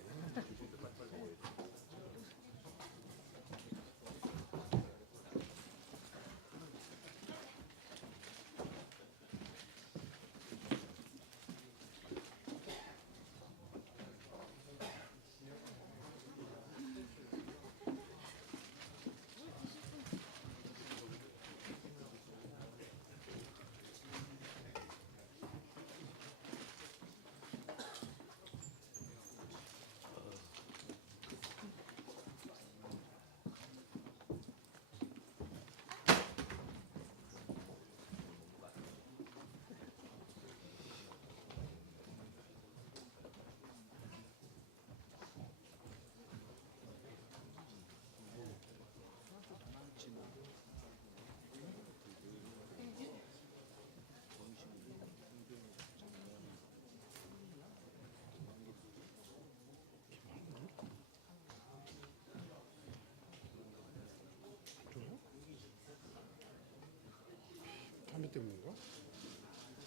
담배 때문인가?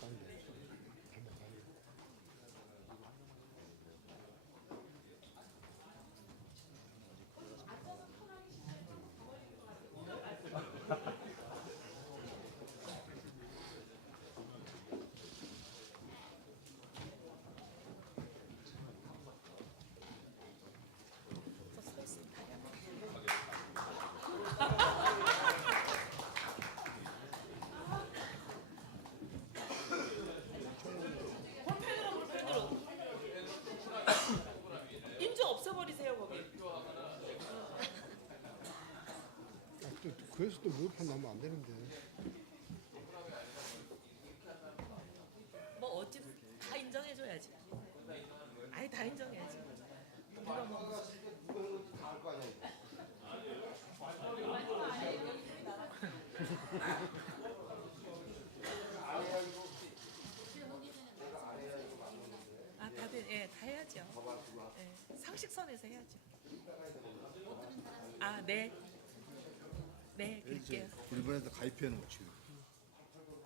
담배. 인주 없애버리세요 거기. 그래서 또 무효판 나면 안 되는데. 뭐 어찌 다 인정해줘야지. 아니 다 인정해야지. 누가 뭐 아 다들 다 해야죠. 상식선에서 해야죠. 아 네. 네 그럴게요. 일본에서 가입해놓은 거 지금.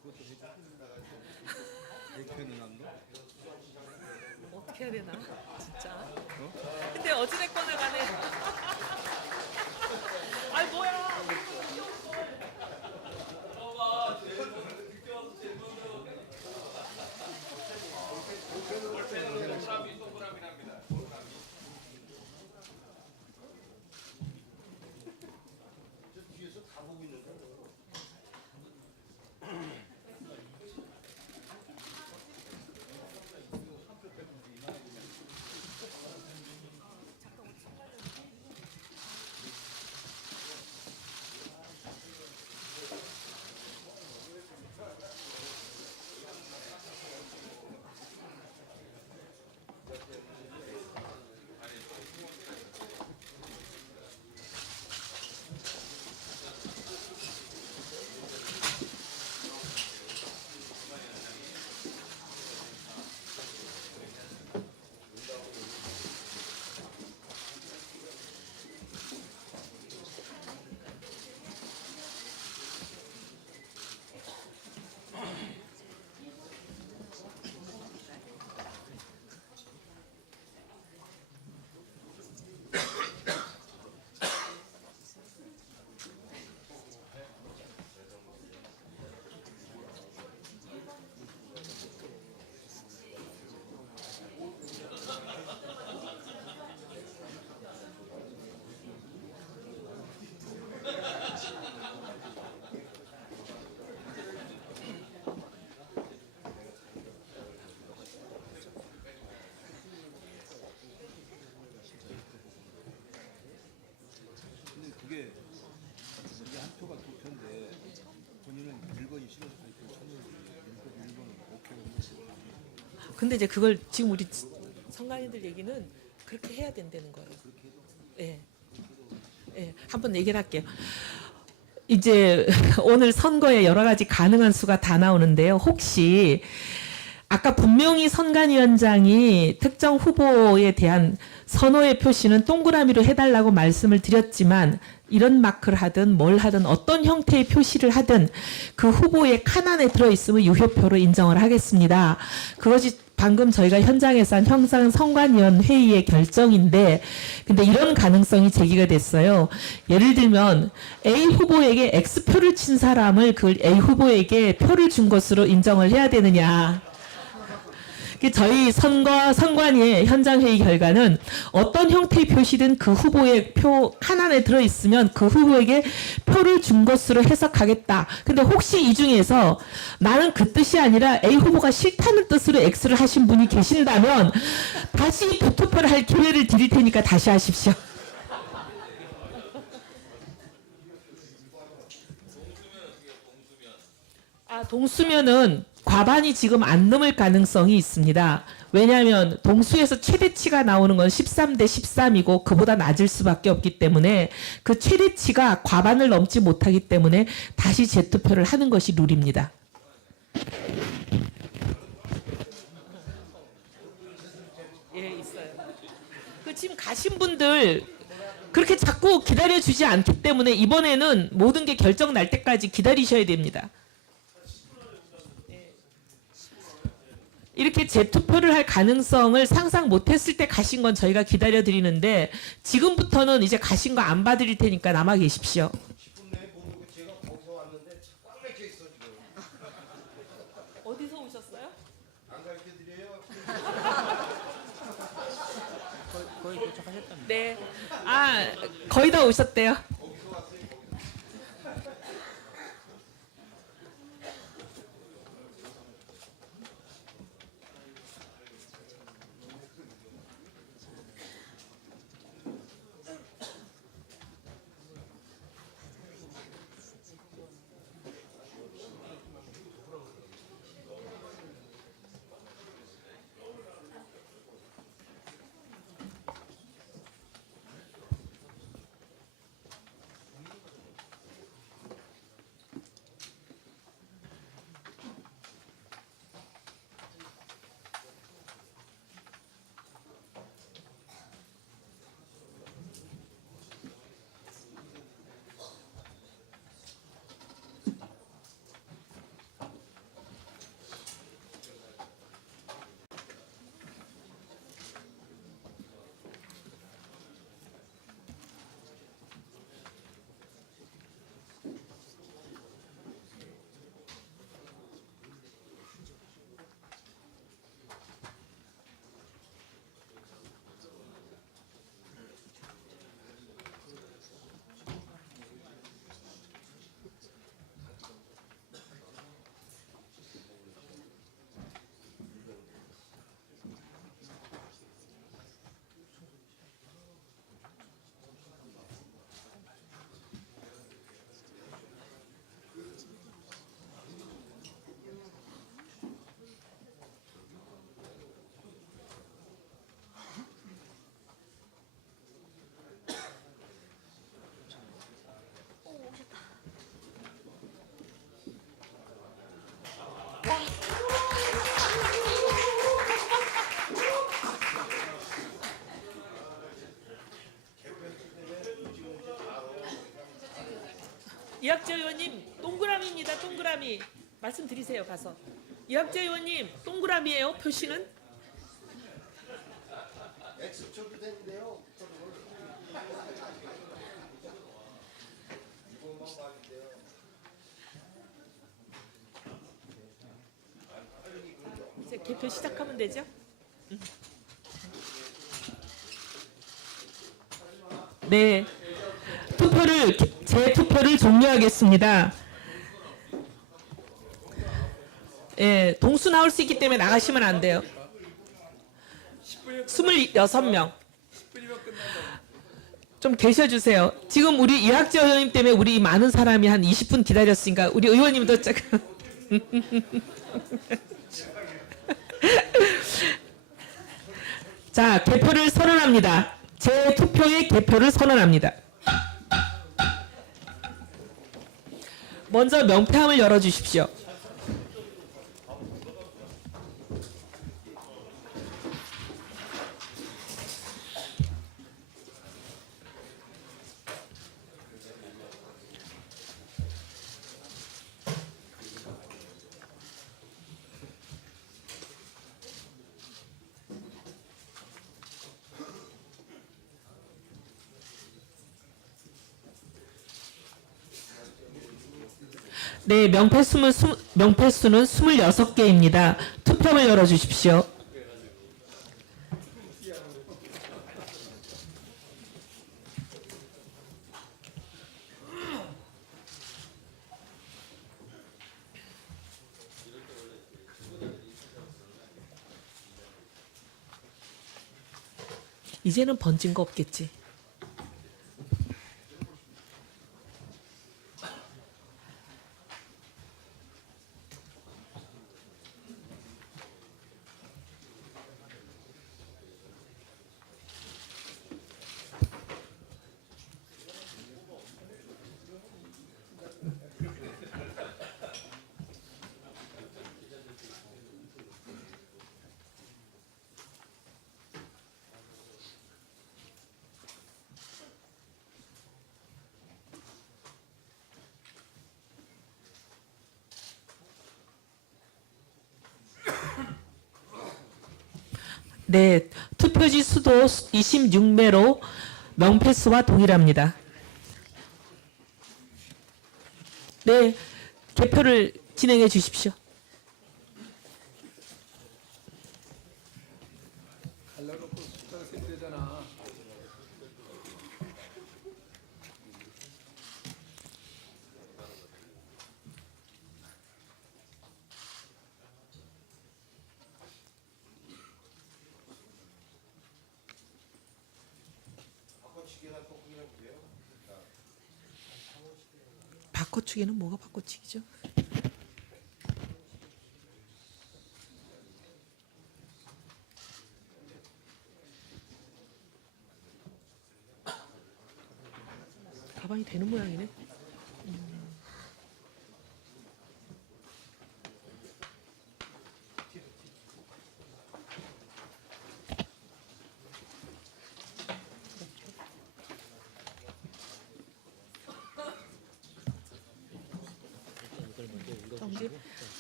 그것도 해줘. 가입해놓은 한도? 어떻게 해야 되나 진짜. 근데 어찌됐거나 간에. 아이 뭐야. 뒤에서 다 보고 있는 거야. 근데 이제 그걸 지금 우리 선관위들 얘기는 그렇게 해야 된다는 거예요. 예. 예. 한번 얘기를 할게요. 이제 오늘 선거에 여러 가지 가능한 수가 다 나오는데요. 혹시 아까 분명히 선관위원장이 특정 후보에 대한 선호의 표시는 동그라미로 해달라고 말씀을 드렸지만 이런 마크를 하든 뭘 하든 어떤 형태의 표시를 하든 그 후보의 칸 안에 들어있으면 유효표로 인정을 하겠습니다. 그것이 방금 저희가 현장에서 한 형상 선관위원 회의의 결정인데 근데 이런 가능성이 제기가 됐어요. 예를 들면 A 후보에게 X표를 친 사람을 그 A 후보에게 표를 준 것으로 인정을 해야 되느냐. 저희 선관위의 현장 회의 결과는 어떤 형태의 표시든 그 후보의 표 칸 안에 들어있으면 그 후보에게 표를 준 것으로 해석하겠다. 근데 혹시 이 중에서 나는 그 뜻이 아니라 A 후보가 싫다는 뜻으로 X를 하신 분이 계신다면 다시 부투표를 할 기회를 드릴 테니까 다시 하십시오. 동수면은 과반이 지금 안 넘을 가능성이 있습니다. 왜냐하면 동수에서 최대치가 나오는 건 13대 13이고 그보다 낮을 수밖에 없기 때문에 그 최대치가 과반을 넘지 못하기 때문에 다시 재투표를 하는 것이 룰입니다. 예, 있어요. 그 지금 가신 분들 그렇게 자꾸 기다려주지 않기 때문에 이번에는 모든 게 결정 날 때까지 기다리셔야 됩니다. 이렇게 재투표를 할 가능성을 상상 못했을 때 가신 건 저희가 기다려드리는데 지금부터는 이제 가신 거 안 봐드릴 테니까 남아 계십시오. 어디서 오셨어요? 안 가르쳐드려요. 거의 도착하셨답니다. 네. 거의 다 오셨대요. 이학재 의원님 동그라미입니다. 동그라미. 말씀드리세요. 가서. 이학재 의원님 동그라미예요. 표시는? 이제 개표 시작하면 되죠? 네. 재투표를 종료하겠습니다. 예, 동수 나올 수 있기 때문에 나가시면 안 돼요. 26명. 좀 계셔주세요. 지금 우리 이학재 의원님 때문에 우리 많은 사람이 한 20분 기다렸으니까 우리 의원님도 조금. 자, 개표를 선언합니다. 제 투표의 개표를 선언합니다. 먼저 명패함을 열어주십시오. 네, 명패수는 26개입니다. 투표함을 열어주십시오. 이제는 번진 거 없겠지. 네, 투표지 수도 26매로 명패수와 동일합니다. 네, 개표를 진행해 주십시오. 바꿔치기는 뭐가 바꿔치기죠? 가방이 되는 모양이네.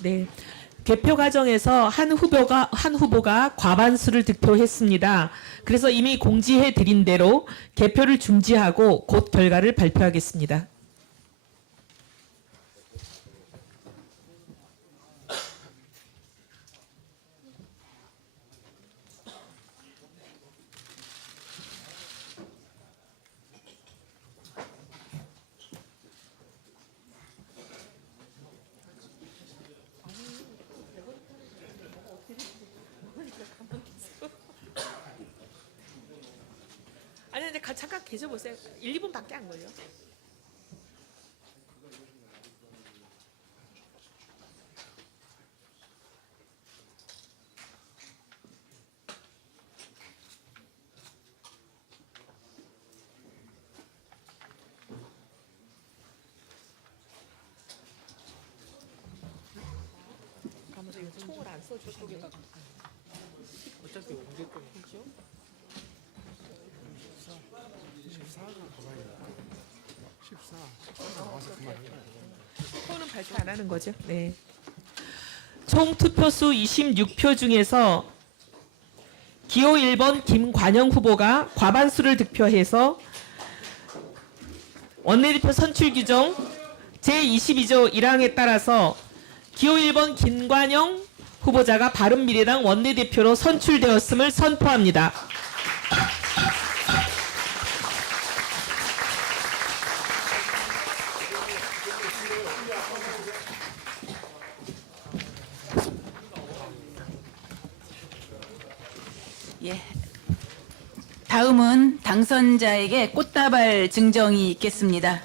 네. 개표 과정에서 한 후보가 과반수를 득표했습니다. 그래서 이미 공지해 드린 대로 개표를 중지하고 곧 결과를 발표하겠습니다. 아니 근데 잠깐 계셔보세요. 1, 2분밖에 안 걸려. 아무도 이거 총을 안 써주시네. 어차피 공개권 표는 발표 안 하는 거죠? 네. 총 투표수 26표 중에서 기호 1번 김관영 후보가 과반수를 득표해서 원내대표 선출 규정 제22조 1항에 따라서 기호 1번 김관영 후보자가 바른미래당 원내대표로 선출되었음을 선포합니다. 예. 다음은 당선자에게 꽃다발 증정이 있겠습니다.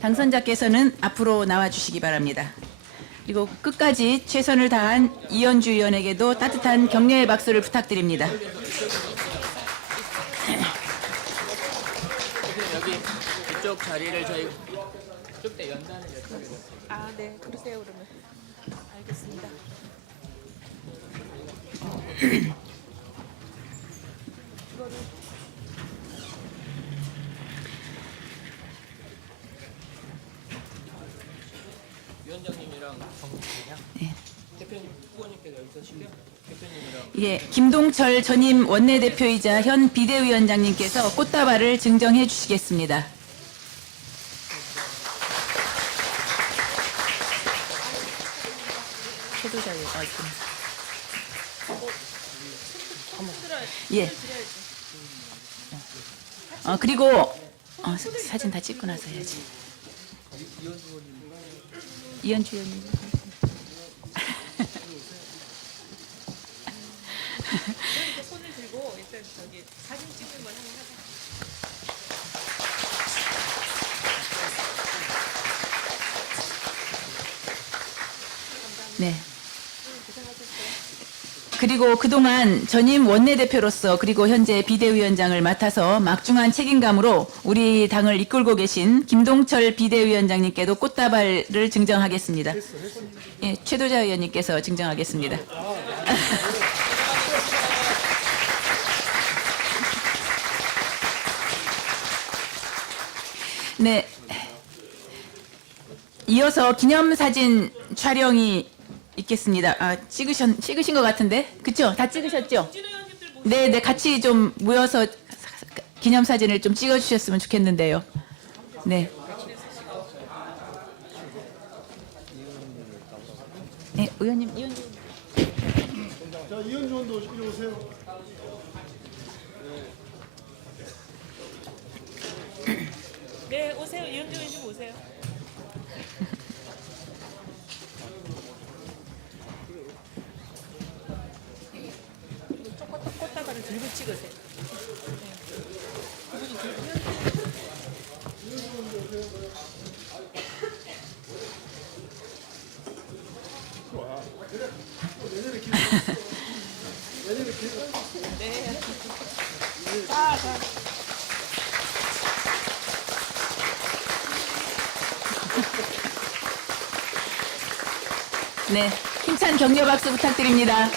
당선자께서는 앞으로 나와주시기 바랍니다. 그리고 끝까지 최선을 다한 이현주 의원에게도 따뜻한 격려의 박수를 부탁드립니다. 여기 이쪽 자리를 저희 그때 연단을 역할을 아, 네. 그러세요, 그러면. 알겠습니다. 위원장님이랑 정국이랑 네. 대표님 후보님께서 여기서 실력 대표님이랑 예, 김동철 전임 원내대표이자 현 비대위원장님께서 꽃다발을 증정해 주시겠습니다. 태도자료 예. 그리고 사진 다 찍고 나서 해야지. 이현주 의원님. 손을 들고 일단 저기 사진 찍는 걸 한번 하자. 네. 그리고 그동안 전임 원내대표로서 그리고 현재 비대위원장을 맡아서 막중한 책임감으로 우리 당을 이끌고 계신 김동철 비대위원장님께도 꽃다발을 증정하겠습니다. 예, 최도자 의원님께서 증정하겠습니다. 네. 이어서 기념사진 촬영이 있겠습니다. 찍으신 것 같은데? 그쵸? 다 찍으셨죠? 네, 네, 같이 좀 모여서 기념사진을 좀 찍어주셨으면 좋겠는데요. 네. 네, 의원님, 이현주. 자, 이현주 의원도 이리 오세요. 네, 오세요. 이현주 의원님 오세요. 꽃다발을 들고 찍으세요. 네, 힘찬 격려 박수 부탁드립니다.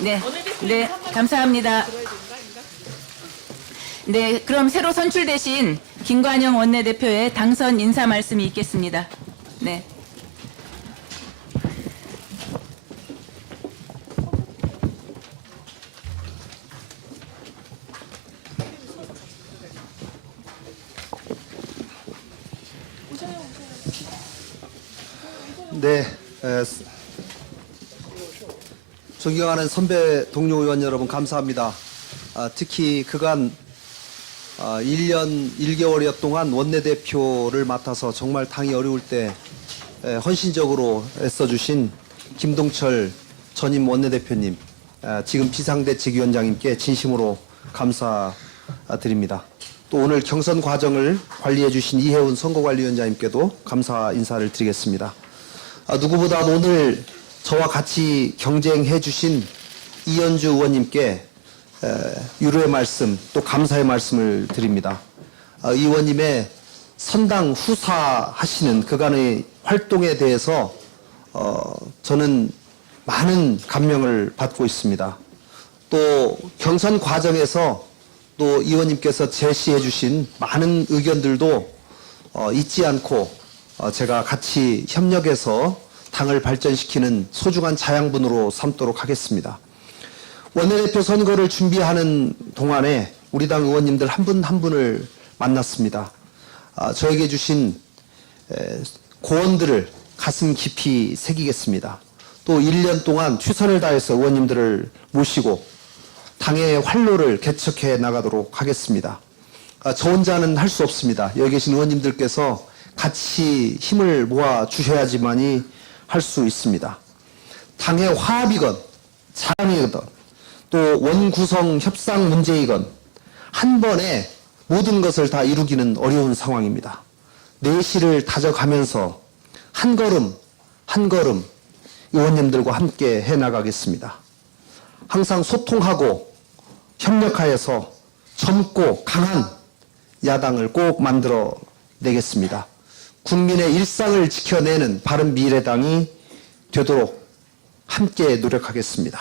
네, 네, 감사합니다. 네, 그럼 새로 선출되신 김관영 원내대표의 당선 인사 말씀이 있겠습니다. 네. 네, 존경하는 선배 동료 의원 여러분 감사합니다. 특히 그간 1년 1개월여 동안 원내대표를 맡아서 정말 당이 어려울 때 헌신적으로 애써주신 김동철 전임 원내대표님, 지금 비상대책위원장님께 진심으로 감사드립니다. 또 오늘 경선 과정을 관리해 주신 이혜훈 선거관리위원장님께도 감사 인사를 드리겠습니다. 누구보다 오늘 저와 같이 경쟁해 주신 이현주 의원님께 유로의 말씀 또 감사의 말씀을 드립니다. 의원님의 선당 후사하시는 그간의 활동에 대해서 저는 많은 감명을 받고 있습니다. 또 경선 과정에서 또 의원님께서 제시해 주신 많은 의견들도 잊지 않고 제가 같이 협력해서 당을 발전시키는 소중한 자양분으로 삼도록 하겠습니다. 원내대표 선거를 준비하는 동안에 우리 당 의원님들 한 분 한 분을 만났습니다. 저에게 주신 고언들을 가슴 깊이 새기겠습니다. 또 1년 동안 최선을 다해서 의원님들을 모시고 당의 활로를 개척해 나가도록 하겠습니다. 저 혼자는 할 수 없습니다. 여기 계신 의원님들께서 같이 힘을 모아 주셔야지만이 할 수 있습니다. 당의 화합이건 자랑이건 또 원구성 협상 문제이건 한 번에 모든 것을 다 이루기는 어려운 상황입니다. 내실을 다져가면서 한 걸음 한 걸음 의원님들과 함께 해나가겠습니다. 항상 소통하고 협력하여서 젊고 강한 야당을 꼭 만들어 내겠습니다. 국민의 일상을 지켜내는 바른미래당이 되도록 함께 노력하겠습니다.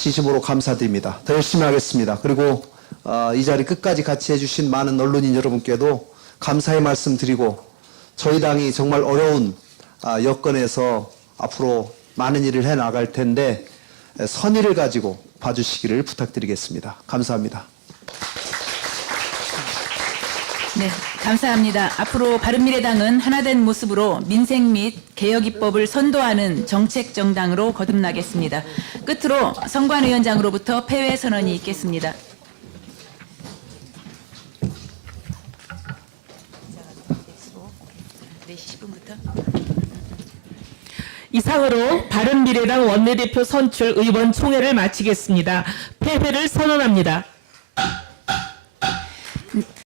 진심으로 감사드립니다. 더 열심히 하겠습니다. 그리고 이 자리 끝까지 같이 해주신 많은 언론인 여러분께도 감사의 말씀 드리고 저희 당이 정말 어려운 여건에서 앞으로 많은 일을 해나갈 텐데 선의를 가지고 봐주시기를 부탁드리겠습니다. 감사합니다. 네, 감사합니다. 앞으로 바른미래당은 하나된 모습으로 민생 및 개혁 입법을 선도하는 정책 정당으로 거듭나겠습니다. 끝으로 선관위원장으로부터 폐회 선언이 있겠습니다. 이상으로 바른미래당 원내대표 선출 의원총회를 마치겠습니다. 폐회를 선언합니다.